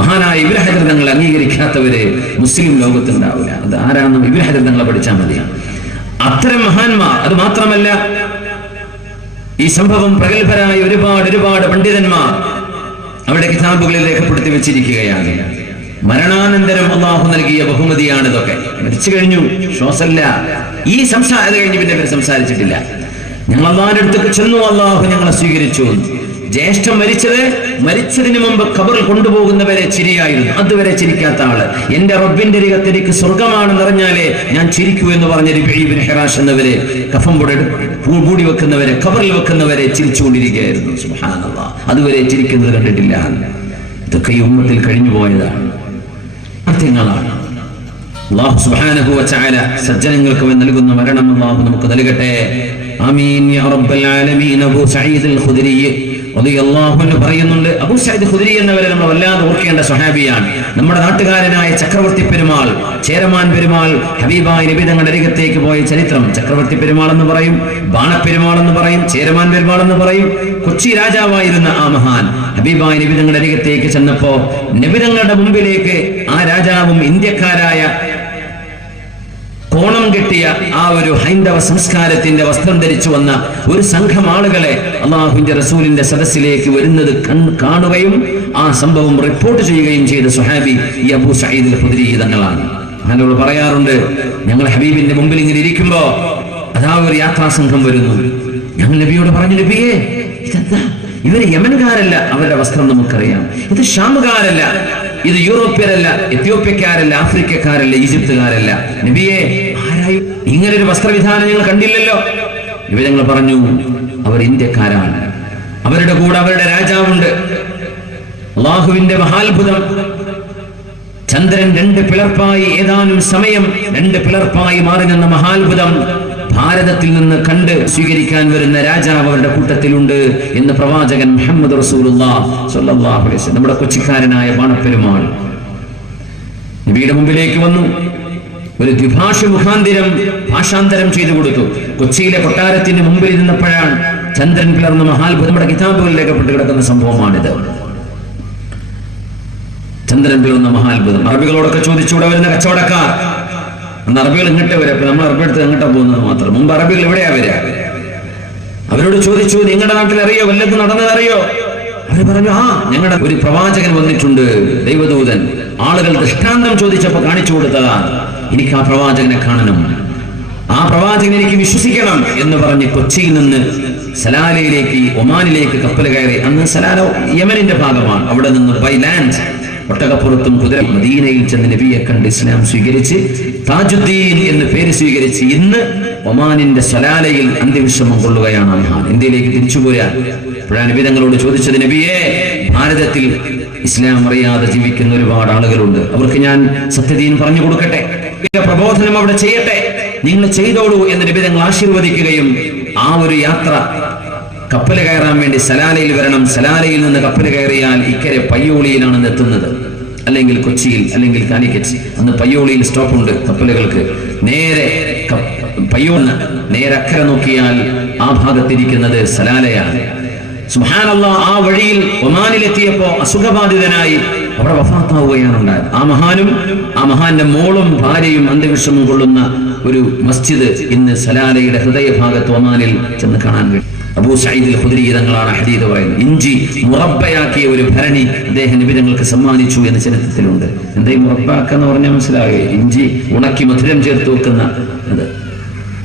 മഹാനായ ഇബ്നു ഹജർ തങ്ങൾ അംഗീകരിക്കാത്തവര് മുസ്ലിം ലോകത്തുണ്ടാവില്ല. അത് ആരാണെന്ന് ഇബ്നു ഹജർ തങ്ങളെ പഠിച്ചാൽ മതിയാണ്. അത്തരം മഹാന്മാർ, അത് മാത്രമല്ല ഈ സംഭവം പ്രഗത്ഭരായ ഒരുപാട് പണ്ഡിതന്മാർ അവരുടെ കിതാബുകളിൽ രേഖപ്പെടുത്തി വെച്ചിരിക്കുകയാണ്. മരണാനന്തരം അള്ളാഹു നൽകിയ ബഹുമതിയാണ് ഇതൊക്കെ. മരിച്ചു കഴിഞ്ഞു, ശ്വാസമില്ല, ഈ സംസാരം കഴിഞ്ഞ് പിന്നെ ഇവർ സംസാരിച്ചിട്ടില്ല. ഞങ്ങൾ അള്ളാഹിന്റെ അടുത്തേക്ക് ചെന്നു, അള്ളാഹു ഞങ്ങളെ സ്വീകരിച്ചു. ജ്യേഷ്ഠം മരിച്ചതിന് മുമ്പ് ഖബറിൽ കൊണ്ടുപോകുന്നവരെ ചിരിയായിരുന്നു, അതുവരെ ചിരിക്കാത്ത ആള്. എന്റെ റബ്ബിന്റെ അരികത്തേക്ക് സ്വർഗമാണെന്ന് അറിഞ്ഞാലേ ഞാൻ ചിരിക്കൂ എന്ന് പറഞ്ഞ റിബഈ ഇബ്നു ഹിറാഷ് എന്നവരെ കഫം പൂടി വെക്കുന്നവരെ, ഖബറിൽ വെക്കുന്നവരെ ചിരിച്ചുകൊണ്ടിരിക്കുകയായിരുന്നു. സുബ്ഹാനല്ലാഹ്, അതുവരെ ചിരിക്കുന്നത് കണ്ടിട്ടില്ല. ഇതൊക്കെ ഈ ഉമ്മത്തിൽ കഴിഞ്ഞു പോയതാണ്. അല്ലാഹു സുബ്ഹാനഹു വ തആല സജ്ജനങ്ങൾക്ക് നൽകുന്ന മരണം അല്ലാഹു നമുക്ക് നൽകട്ടെ. ആമീൻ യാ റബ്ബൽ ആലമീൻ. അബൂ സഈദ് അൽ ഖുദരി റളിയല്ലാഹു അൻഹു പറയുന്നുണ്ട്, അബൂ സഈദ് ഖുദരി എന്നവരെ നമ്മൾ വല്ലാതെ ഓർക്കേണ്ട സ്വഹാബിയാണ്. നമ്മുടെ നാട്ടുകാരനായ ചക്രവർത്തി പെരുമാൾ, ചേരമാൻ പെരുമാൾ ഹബീബായ നബി തങ്ങളുടെ അരികത്തേക്ക് പോയ ചരിത്രം. ചക്രവർത്തി പെരുമാൾ എന്ന് പറയും, ബാണപ്പെരുമാൾ എന്ന് പറയും, ചേരമാൻ പെരുമാൾ എന്ന് പറയും. കൊച്ചി രാജാവായിരുന്ന ആ മഹാൻ ഹബീബായ നബി തങ്ങളുടെ അരികത്തേക്ക് ചെന്നപ്പോ നബി തങ്ങളുടെ മുമ്പിലേക്ക് ആ രാജാവും ഇന്ത്യക്കാരായ കോണം കെട്ടിയ ആ ഒരു ഹൈന്ദവ സംസ്കാരത്തിന്റെ വസ്ത്രം ധരിച്ചു വന്ന ഒരു സംഘം ആളുകളെ അള്ളാഹുവിന്റെ റസൂലിന്റെ സദസ്സിലേക്ക് വരുന്നത് കാണുകയും ആ സംഭവം റിപ്പോർട്ട് ചെയ്യുകയും ചെയ്ത സ്വഹാബി ഈ അബൂ സഈദ് അൽ ഖുദരി തങ്ങളാണ്. അവനോട് പറയാറുണ്ട്, ഞങ്ങൾ ഹബീബിന്റെ മുമ്പിൽ ഇങ്ങനെ ഇരിക്കുമ്പോ അതാ ഒരു യാത്രാ സംഘം വരുന്നു. ഞങ്ങൾ നബിയോട് പറഞ്ഞു, നബിയേ ഇതെന്താ? ഇവര് യമൻകാരല്ല, അവരുടെ വസ്ത്രം നമുക്കറിയാം. ഇത് ഷാമുകാരല്ല, ഇത് യൂറോപ്യരല്ല, എത്യോപ്യക്കാരല്ല, ആഫ്രിക്കക്കാരല്ല, ഈജിപ്തുകാരല്ല. നബിയെ ആരായി ഇങ്ങനൊരു വസ്ത്രവിധാനം ഞങ്ങൾ കണ്ടില്ലല്ലോ. ഇവ ഞങ്ങൾ പറഞ്ഞു, അവർ ഇന്ത്യക്കാരാണ്. അവരുടെ കൂടെ അവരുടെ രാജാവുണ്ട്. അള്ളാഹുവിന്റെ മഹാത്ഭുതം, ചന്ദ്രൻ 2 പിളർപ്പായി ഏതാനും സമയം 2 പിളർപ്പായി മാറി നിന്ന മഹാത്ഭുതം ഭാരതത്തിൽ നിന്ന് കണ്ട് സ്വീകരിക്കാൻ വരുന്ന രാജാവ് അവരുടെ കൂട്ടത്തിലുണ്ട് എന്ന് പ്രവാചകൻ മുഹമ്മദ് റസൂലുള്ളാഹി സ്വല്ലല്ലാഹു അലൈഹി വസല്ലം നമ്മുടെ കൊച്ചിക്കാരനായ ബാണപ്പെരുമാൾ നബിയുടെ മുമ്പിലേക്ക് വന്നു. ഒരു ദ്വിഭാഷ മുഖാന്തരം ഭാഷാന്തരം ചെയ്തു കൊടുത്തു. കൊച്ചിയിലെ കൊട്ടാരത്തിന് മുമ്പിൽ ഇരുന്നപ്പോഴാണ് ചന്ദ്രൻ പിളർന്ന മഹാത്ഭുതം. നമ്മുടെ കിതാബുകളിൽ രേഖപ്പെട്ട് കിടക്കുന്ന സംഭവമാണിത്. ചന്ദ്രൻ പിളർന്ന മഹാത്ഭുതം. അറബികളോടൊക്കെ ചോദിച്ചുകൂടെ വരുന്ന കച്ചവടക്കാർ, അന്ന് അറബികൾ ഇങ്ങോട്ട് വരെ, നമ്മൾ അറബി എടുത്ത് എങ്ങോട്ടാ പോകുന്നത് മാത്രം. മുമ്പ് അറബികൾ എവിടെയാ വരിക? അവരോട് ചോദിച്ചു, നിങ്ങളുടെ നാട്ടിൽ അറിയോ, വല്ലതും നടന്നതറിയോ? അവർ പറഞ്ഞു, ഞങ്ങളുടെ ഒരു പ്രവാചകൻ വന്നിട്ടുണ്ട്, ദൈവദൂതൻ. ആളുകൾ ദൃഷ്ടാന്തം ചോദിച്ചപ്പോൾ കാണിച്ചു കൊടുത്തതാണ്. എനിക്ക് ആ പ്രവാചകനെ കാണണം, ആ പ്രവാചകനെ എനിക്ക് വിശ്വസിക്കണം എന്ന് പറഞ്ഞ് കൊച്ചിയിൽ നിന്ന് സലാലയിലേക്ക്, ഒമാനിലേക്ക് കപ്പൽ കയറി. അന്ന് സലാല യമനിന്റെ ഭാഗമാണ്. അവിടെ നിന്ന് ബൈ ലാൻഡ് ഒട്ടകപ്പുറത്തും കുതിര മദീനയിൽ ചെന്ന് നബിയെ കണ്ട് ഇസ്ലാം സ്വീകരിച്ച് താജുദ്ദീൻ എന്ന് പേര് സ്വീകരിച്ച് ഇന്ന് ഒമാനിന്റെ സലാലയിൽ അന്ത്യവിശ്രമം കൊള്ളുകയാണ് മഹാൻ. ഇന്ത്യയിലേക്ക് തിരിച്ചു പോരാൻ അപ്പോഴാണ് നബി തങ്ങളോട് ചോദിച്ചത്, നബിയെ, ഭാരതത്തിൽ ഇസ്ലാം അറിയാതെ ജീവിക്കുന്ന ഒരുപാട് ആളുകളുണ്ട്, അവർക്ക് ഞാൻ സത്യദീൻ പറഞ്ഞു കൊടുക്കട്ടെ, പ്രബോധനം അവിടെ ചെയ്യട്ടെ, നിങ്ങൾ ചെയ്തോളൂ എന്ന് നബി തങ്ങൾ ആശീർവദിക്കുകയും ആ ഒരു യാത്ര കപ്പൽ കയറാൻ വേണ്ടി സലാലയിൽ വരണം. സലാലയിൽ നിന്ന് കപ്പൽ കയറിയാൽ ഇക്കരെ പയ്യോളിയിലാണ് എത്തുന്നത്, അല്ലെങ്കിൽ കൊച്ചിയിൽ, അല്ലെങ്കിൽ കാലിക്കറ്റ്. അന്ന് പയ്യോളിയിൽ സ്റ്റോപ്പുണ്ട് കപ്പലുകൾക്ക്. നേരെ പയ്യോളിന് നേരെ അക്കരെ നോക്കിയാൽ ആ ഭാഗത്തിരിക്കുന്നത് സലാലയാണ്. സുബ്ഹാനല്ലാഹ്, ആ വഴിയിൽ ഒമാനിലെത്തിയപ്പോ അസുഖബാധിതനായി അവിടെ വഫാത്താവുകയാണ് ഉണ്ടായത്. ആ മഹാനും ആ മഹാന്റെ മോളും ഭാര്യയും അന്ത്യവിശ്രമം കൊള്ളുന്ന ഒരു മസ്ജിദ് ഇന്ന് സലാലയുടെ ഹൃദയഭാഗത്ത് ഒമാനിൽ ചെന്ന് കാണാൻ കഴിയും. അബൂ സഈദ് അൽ ഖുദ്രി തങ്ങളാണ് ഹദീസ് പറയുന്നത്. ഇഞ്ചി മുറബ്ബയാക്കിയ ഒരു ഭരണി അദ്ദേഹം നബി തങ്ങൾക്ക് സമ്മാനിച്ചു എന്ന് ചരിത്രത്തിലുണ്ട്. എന്താ ഈ മുറബ്ബാക്കെന്ന് പറഞ്ഞാൽ മനസ്സിലാകുക? ഇഞ്ചി ഉണക്കി മധുരം ചേർത്ത് വെക്കുന്ന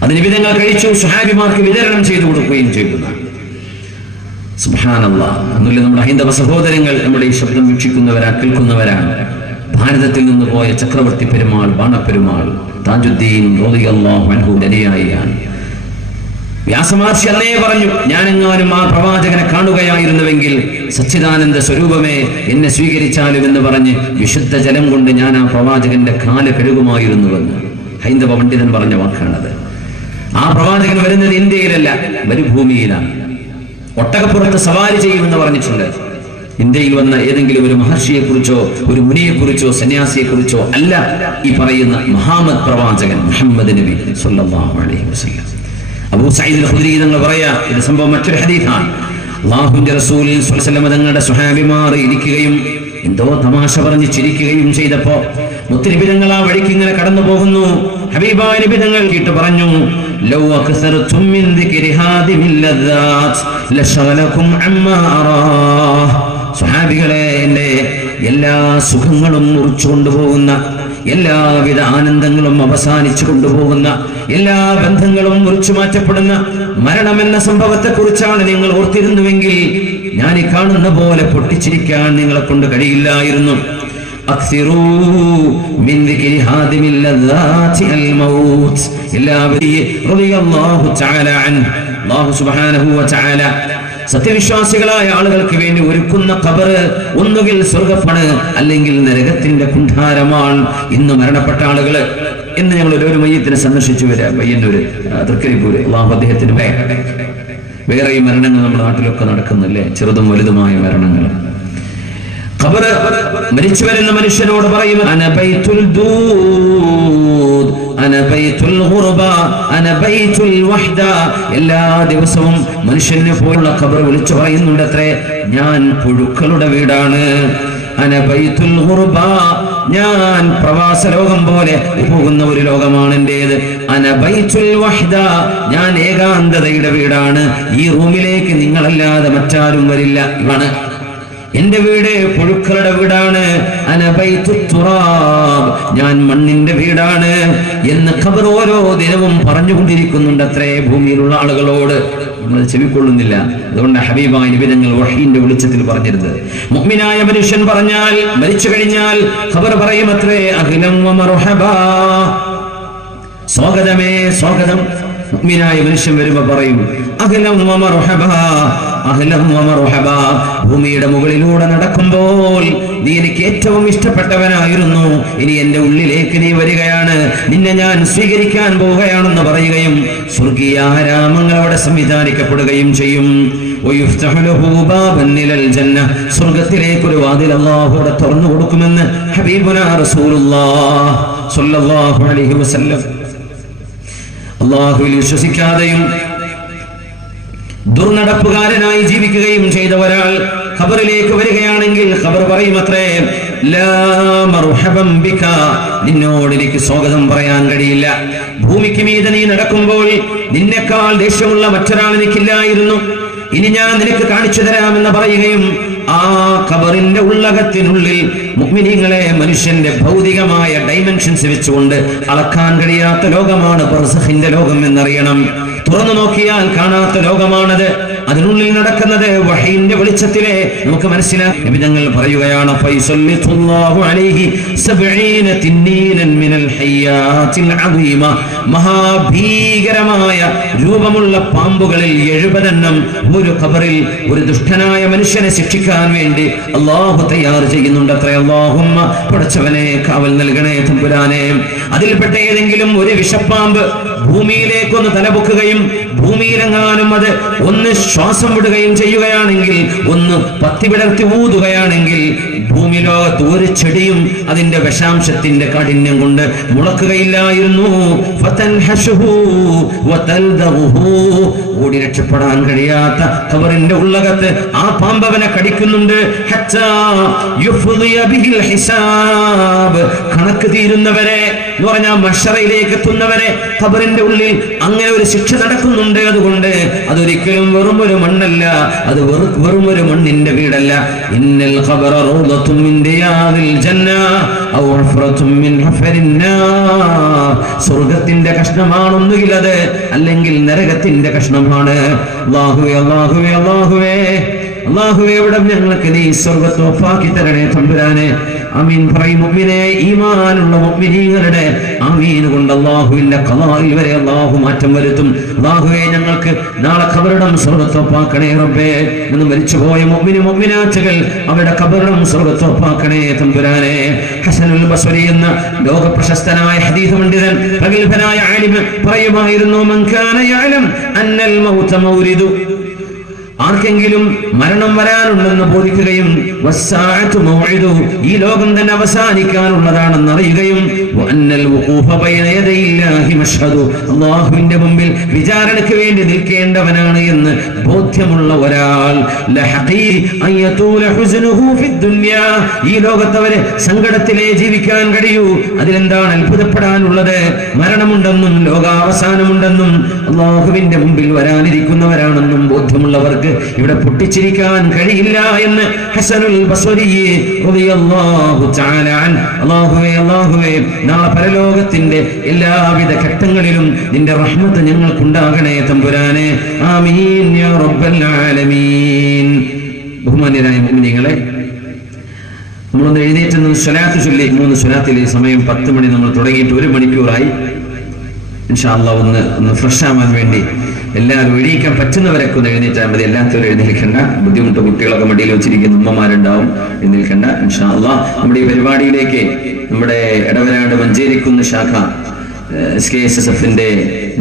അത് നബി തങ്ങൾ കഴിച്ചു, സ്വഹാബിമാർക്ക് വിതരണം ചെയ്തു കൊടുക്കുകയും ചെയ്യുന്ന. സുബ്ഹാനല്ലാഹ്. അന്നുള്ളിൽ നമ്മുടെ ഹൈന്ദവ സഹോദരങ്ങൾ നമ്മുടെ ഈ ശബ്ദം വീക്ഷിക്കുന്നവരാ, കേൾക്കുന്നവരാണ്. ഭാരതത്തിൽ നിന്ന് പോയ ചക്രവർത്തി പെരുമാൾ, ബാണപ്പെരുമാൾ താജുദ്ദീൻ റളിയല്ലാഹു അൻഹു അനുയായിയാണ്. വ്യാസമഹർഷി അന്നേ പറഞ്ഞു, ഞാനെങ്ങാനും ആ പ്രവാചകനെ കാണുകയായിരുന്നുവെങ്കിൽ സച്ചിദാനന്ദ സ്വരൂപമേ എന്നെ സ്വീകരിച്ചാലും എന്ന് പറഞ്ഞ് വിശുദ്ധ ജലം കൊണ്ട് ഞാൻ ആ പ്രവാചകന്റെ കാല് കഴുകുമായിരുന്നുവെന്ന് ഹൈന്ദവ പണ്ഡിതൻ പറഞ്ഞ വാക്കാണത്. ആ പ്രവാചകൻ വരുന്നത് ഇന്ത്യയിലല്ല, മരുഭൂമിയിലാണ്. ഒട്ടകപ്പുറത്ത് സവാരി ചെയ്യുമെന്ന് പറഞ്ഞിട്ടുണ്ട്. ഇന്ത്യയിൽ വന്ന ഏതെങ്കിലും ഒരു മഹർഷിയെ കുറിച്ചോ ഒരു മുനിയെ കുറിച്ചോ സന്യാസിയെ കുറിച്ചോ അല്ല ഈ പറയുന്ന മുഹമ്മദ് പ്രവാചകൻ, മുഹമ്മദ് നബി സ്വല്ലല്ലാഹു അലൈഹി വസല്ലം. അബൂ സഈദ് അൽ ഖുദ്രി തങ്ങൾ പറയാ, ഇത് സംഭവം മറ്റൊരു ഹദീസാണ്. അല്ലാഹുവിന്റെ റസൂൽ സ്വല്ലല്ലാഹു അലൈഹി വസല്ലം തങ്ങളുടെ സ്വഹാബിമാർ ഇരിക്കുകയും എന്തോ തമാശ പറഞ്ഞ് ചിരിക്കുകയും ചെയ്തപ്പോ മുത്തുനബി തങ്ങൾ ആ വഴിക്ക് ഇങ്ങനെ കടന്നു പോകുന്നു. ഹബീബായ നബി തങ്ങൾ കേട്ട് പറഞ്ഞു, ലൗ അക്സർതും മിൻ ദിക്രി ഹാദിമിൽ ലദ്ദാത്ത് ലശഗലകും അമ്മാ അറാ. സ്വഹാബികളെ, എന്റെ എല്ലാ സുഖങ്ങളും മുറിച്ചു കൊണ്ടുപോകുന്ന, എല്ലാവിധ ആനന്ദങ്ങളും അവസാനിച്ചു കൊണ്ടുപോകുന്ന, എല്ലാ ബന്ധങ്ങളും മുറിച്ചു മാറ്റപ്പെടുന്ന മരണമെന്ന സംഭവത്തെ കുറിച്ചാണ് നിങ്ങൾ ഓർത്തിരുന്നുവെങ്കിൽ ഞാൻ ഈ കാണുന്ന പോലെ പൊട്ടിച്ചിരിക്കാൻ നിങ്ങളെ കൊണ്ട് കഴിയില്ലായിരുന്നു. സത്യവിശ്വാസികളായ ആളുകൾക്ക് വേണ്ടി ഒരുക്കുന്ന ഖബർ ഒന്നുകിൽ സ്വർഗ്ഗമാണ്, അല്ലെങ്കിൽ നരകത്തിന്റെ കുണ്ഠാരമാണ്. ഇന്ന് മരണപ്പെട്ട ആളുകള്, ഇന്ന് ഞങ്ങൾ ഒരു മയ്യത്തിനെ സന്ദർശിച്ചു വരാം, പയ്യന്നൂര്, തൃക്കരിപ്പൂര്. അല്ലാഹു അദ്ദേഹത്തിന് വേറെ ഈ മരണങ്ങൾ നമ്മുടെ നാട്ടിലൊക്കെ നടക്കുന്നില്ലേ, ചെറുതും വലുതുമായ മരണങ്ങൾ. ഖബർ മരിച്ചു വരുന്ന മനുഷ്യനോട് പറയും, അന ബൈതുൽ ദൂദ് അന ബൈതുൽ ഗുർബ അന ബൈതുൽ വഹ്ദ. എല്ലാ ദിവസവും മനുഷ്യനെ പോലുള്ള ഖബർ വിളിച്ചു പറയുന്നുണ്ടത്രേ, ഞാൻ പുഴുക്കളുടെ വീടാണ്. അന ബൈതുൽ ഗുർബ, ഞാൻ പ്രവാസ ലോകം പോലെ പോകുന്ന ഒരു ലോകമാണ് എന്റേത്. അന ബൈതുൽ വഹ്ദ, ഞാൻ ഏകാന്തതയുടെ വീടാണ്. ഈ റൂമിലേക്ക് നിങ്ങളല്ലാതെ മറ്റാരും വരില്ല. ഇതാണ് എന്റെ വീട്, പുഴുക്കളുടെ വീടാണ്. അന ബൈതുൽ തുറാബ്, ഞാൻ മണ്ണിന്റെ വീടാണ് എന്ന് ഖബർ ഓരോ ദിനവും പറഞ്ഞുകൊണ്ടിരിക്കുന്നുണ്ട് അത്രേ ഭൂമിയിലുള്ള ആളുകളോട്. നമ്മൾ ചെവിക്കൊള്ളുന്നില്ല. അതുകൊണ്ട് ഹബീബായ നബി തങ്ങൾ വഹീന്റെ വെളിച്ചത്തിൽ പറഞ്ഞിരുന്നത്, മുഅ്മിനായ മനുഷ്യൻ പറഞ്ഞാൽ, മരിച്ചു കഴിഞ്ഞാൽ ഖബർ പറയും അത്രേ, അഹ്ലൻ വ മർഹബാ, സ്വാഗതമേ സ്വാഗതം. മുഅ്മിനായ മനുഷ്യൻ വരുമ്പോ പറയും, അഹ്ലൻ വ മർഹബാ, അഹ്ലൻ വ മർഹബാ. ഭൂമിയുടെ മുകളിലൂടെ നടക്കുമ്പോൾ നീ എനിക്ക് ഏറ്റവും ഇഷ്ടപ്പെട്ടവനായിരുന്നു, ഇനി എന്റെ ഉള്ളിലേക്ക് നീ വരികയാണ്, നിന്നെ ഞാൻ സ്വീകരിക്കാൻ പോവുകയാണെന്ന് പറയുകയും സ്വർഗീയ ആരാമങ്ങൾ അവിടെ സംവിധാനിക്കപ്പെടുകയും ചെയ്യും. സ്വർഗത്തിലേക്ക് ഒരു വാതിൽ അല്ലാഹു അവിടെ തുറന്നു കൊടുക്കുമെന്ന് ഹബീബുനാ റസൂലുള്ളാഹി സ്വല്ലല്ലാഹു അലൈഹി വസല്ലം. അല്ലാഹുവിൽ വിശ്വസിക്കാതെയും ദുർനടപ്പുകാരനായി ജീവിക്കുകയും ചെയ്ത ഒരാൾ ഖബറിലേക്ക് വരികയാണെങ്കിൽ ഖബർ പറയും അത്രേ, ലാ മർഹബൻ ബിക, നിന്നോട് എനിക്ക് സ്വാഗതം പറയാൻ കഴിയില്ല. ഭൂമിക്ക് മീതെ നീ നടക്കുമ്പോൾ നിന്നെക്കാൾ ദേഷ്യമുള്ള മറ്റൊരാൾ എനിക്കില്ലായിരുന്നു, ഇനി ഞാൻ നിനക്ക് കാണിച്ചു തരാമെന്ന് പറയുകയും ആ ഖബറിന്റെ ഉള്ളകത്തിനുള്ളിൽ മുഅ്മിനീങ്ങളെ മനുഷ്യന്റെ ഭൗതികമായ ഡൈമെൻഷൻസ് വെച്ചുകൊണ്ട് അളക്കാൻ കഴിയാത്ത ലോകമാണ് ബർസഖിന്റെ ലോകം എന്നറിയണം. തുറന്നു നോക്കിയാൽ കാണാത്ത ലോകമാണത്. അതിനുള്ളിൽ നടക്കുന്നത് വഹയിന്റെ വെളിച്ചത്തിലെ നമുക്ക് മനസ്സിലാക്കി ഞങ്ങൾ പറയുകയാണ് ഫൈസല്ലല്ലാഹു അലൈഹി 70 തിന്നീനൻ മിനൽ ഹയ്യാത്തിൽ അദീമ. മഹാഭീകരമായ രൂപമുള്ള പാമ്പുകളിൽ 70 എണ്ണം ഒരു ഖബറിൽ ഒരു ദുഷ്ടനായ മനുഷ്യനെ ശിക്ഷിക്കാൻ വേണ്ടി അല്ലാഹു തയ്യാർ ചെയ്യുന്നുണ്ട്. അത്ര അല്ലാഹുമ്മ പടച്ചവനെ കാവൽ നൽകണേ തമ്പുരാനെ. അതിൽപ്പെട്ട ഏതെങ്കിലും ഒരു വിഷപ്പാമ്പ് ഭൂമിയിലേക്കൊന്ന് തലപൊക്കുകയും ഭൂമിയിലെങ്ങാനും അത് ഒന്ന് ശ്വാസം വിടുകയും ചെയ്യുകയാണെങ്കിൽ, ഒന്ന് പത്തി വിടർത്തി ഊതുകയാണെങ്കിൽ ഭൂമി ലോകത്ത് ഒരു ചെടിയും അതിന്റെ വിഷാംശത്തിന്റെ കാഠിന്യം കൊണ്ട് മുളക്കുകയില്ലായിരുന്നു. ഓടി രക്ഷപ്പെടാൻ കഴിയാത്ത ഖബറിന്റെ ഉള്ളകത്ത് ആ പാമ്പവനെ കടിക്കുന്നുണ്ട്. കണക്ക് തീരുന്നവരെ എന്ന് പറഞ്ഞാൽ മഹ്ശറയിലേക്ക് എത്തുന്നവരെ ഖബറിന്റെ ഉള്ളിൽ അങ്ങനെ ഒരു ശിക്ഷ നടക്കുന്നുണ്ട്. അതുകൊണ്ട് അതൊരിക്കലും വെറും ഒരു മണ്ണല്ല, അത് വെറും ഒരു മണ്ണിന്റെ വീടല്ല. ഇന്നൽ ഖബറ റൗദത്തുൻ മിൻ റിയാദിൽ ജന്ന ഔ ഹുഫറത്തുൻ മിൻ ഹുഫരിൻ നാർ. സ്വർഗ്ഗത്തിന്റെ കഷ്ണമാണൊന്നുകിൽ അത്, അല്ലെങ്കിൽ നരകത്തിന്റെ കഷ്ണമാണ്. അല്ലാഹുവേ അല്ലാഹുവേ അല്ലാഹുവേ അല്ലാഹുവേ ഇവിടെ ഞങ്ങൾക്ക് നീ സ്വർഗ്ഗത്തെ ഒപ്പാക്കി തരണേ തമ്പുരാനെ. ആമീൻ പറയും മുഅ്മിനേ. ഈമാനുള്ള മുഅ്മിനീങ്ങളുടെ ആമീൻ കൊണ്ട് അല്ലാഹുവിന്റെ ഖദാഇൽ വരെ അല്ലാഹു മാറ്റം വരുത്തും. അല്ലാഹുവേ ഞങ്ങൾക്ക് നാളെ ഖബറിടം സ്വർഗ്ഗത്തെ ഒപ്പാക്കണേ റബ്ബേ. എന്ന് മരിച്ചുപോയ മുഅ്മിനു മുഅ്മിനാത്തുകൾ അവരുടെ ഖബറിടം സ്വർഗ്ഗത്തെ ഒപ്പാക്കണേ തമ്പുരാനെ. ഹസനുൽ ബസ്രി എന്ന ലോക പ്രശസ്തനായ ഹദീസ് പണ്ഡിതൻ പ്രഗൽഭനായ ആലിം പറയുമായിരുന്നു, മൻ കാന യഅലം അന്നൽ മൗത മൗരിദു. ആർക്കെങ്കിലും മരണം വരാനുണ്ടെന്ന് ബോധിക്കുകയും വസ്സാഅതു മൗഇദു, ഈ ലോകം തന്നെ അവസാനിക്കാനുള്ളതാണെന്ന് അറിയുകയും വഅന്നൽ വഖൂഫ ബൈന യദൈല്ലാഹി മഷ്ഹദു, അല്ലാഹുവിന്റെ മുമ്പിൽ വിചാരണയ്ക്ക് വേണ്ടി നിൽക്കേണ്ടവനാണ് എന്ന് ബോധ്യമുള്ള ഒരാൾ ലഹഖീ അയതൂല ഹുസ്നുഹു ഫിദ് ദുനിയാ, ഈ ലോകത്തവരെ സങ്കടത്തിലേ ജീവിക്കാൻ കഴിയൂ. അതിലെന്താണ് അത്ഭുതപ്പെടാനുള്ളത്? മരണമുണ്ടെന്നും ലോകാവസാനമുണ്ടെന്നും അല്ലാഹുവിന്റെ മുമ്പിൽ വരാനിരിക്കുന്നവരാണെന്നും ബോധ്യമുള്ളവർക്ക് ഇവിടെ പൊട്ടിച്ചിരിക്കാൻ കഴിയില്ല എന്ന് ഹസനുൽ ബസ്രി റളിയല്ലാഹു തആല അൻഹു. അല്ലാഹുവേ അല്ലാഹുവേ നാളെ പരലോകത്തിന്റെ എല്ലാവിധ ഘട്ടങ്ങളിലും നിന്റെ റഹ്മത്ത് ഞങ്ങൾക്കുണ്ടാകണേ തമ്പുരാനെ. ആമീൻ യാ റബ്ബൽ ആലമീൻ. ബഹുമാന്യരായ മുഅ്മിനീങ്ങളെ, നമ്മളൊന്ന് എഴുന്നേറ്റ് സ്വലാത്ത് ചൊല്ലി 3 സ്വലാത്തിലെ സമയം 10 മണി നമ്മൾ തുടങ്ങിയിട്ട് 1 മണിക്കൂറായി. ഇൻഷാ അല്ലാഹ് ഒന്ന് ഫ്രഷ് ആവാൻ വേണ്ടി എല്ലാവരും എഴുന്നേൽക്കാൻ പറ്റുന്നവരൊക്കെ ഒന്ന് എഴുന്നേറ്റാൽ മതി. എല്ലാത്തവരും എഴുന്നേൽക്കണ്ട. ബുദ്ധിമുട്ട് കുട്ടികളൊക്കെ മടിയിൽ വെച്ചിരിക്കുന്ന ഉമ്മമാരുണ്ടാവും, എഴുന്നേൽക്കണ്ട. ഇൻഷാ അല്ലാഹ് നമ്മുടെ ഈ പരിപാടിയിലേക്ക് നമ്മുടെ എടവനാട് മഞ്ചേരിക്കുന്ന് ശാഖ SKSSFന്റെ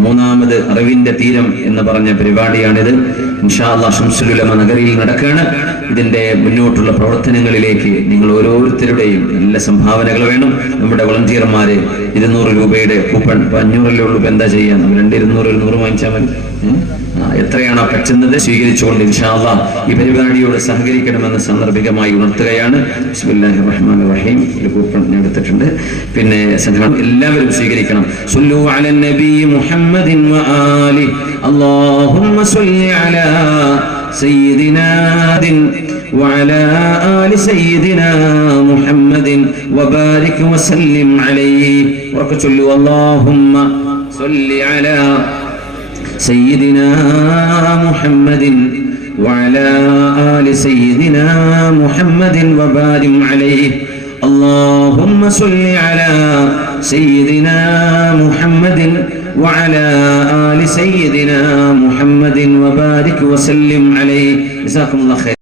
3ാമത് അറിവിന്റെ തീരം എന്ന് പറഞ്ഞ പരിപാടിയാണിത്. ഇൻഷാ അല്ലാഹ് ശംസുൽ ഉലമ നഗരിയിൽ നടക്കുകയാണ്. ഇതിന്റെ മുന്നോട്ടുള്ള പ്രവർത്തനങ്ങളിലേക്ക് നിങ്ങൾ ഓരോരുത്തരുടെയും നല്ല സംഭാവനകൾ വേണം. നമ്മുടെ വളണ്ടിയർമാര് 200 രൂപയുടെ കൂപ്പൺ, 500 ഉള്ളൂ, എന്താ ചെയ്യാൻ, 200 100 വാങ്ങിച്ചാൽ മതി. എത്രയാണോ പറ്റുന്നത് സ്വീകരിച്ചുകൊണ്ട് ഇൻഷാ അല്ലാഹ് ഈ പരിപാടിയോട് സഹകരിക്കണമെന്ന് സാന്ദർഭികമായി ഉണർത്തുകയാണ്. ബിസ്മില്ലാഹിർ റഹ്മാനിർ റഹീം. ഒരു കൂപ്പൺ ഞാൻ എടുത്തിട്ടുണ്ട്. പിന്നെ എല്ലാവരും സ്വീകരിക്കണം. സല്ലു അലൻ നബി മുഹമ്മദിൻ വആലി അല്ലാഹുമ്മ സല്ലി അലാ സയ്യിദിനാ وعلى آل سيدنا محمد وبارك وسلم عليه. وقتلوا اللهم صل على سيدنا محمد وعلى آل سيدنا محمد وبارك عليه. اللهم صل على سيدنا محمد وعلى آل سيدنا محمد وبارك وسلم عليه. جزاكم الله خير.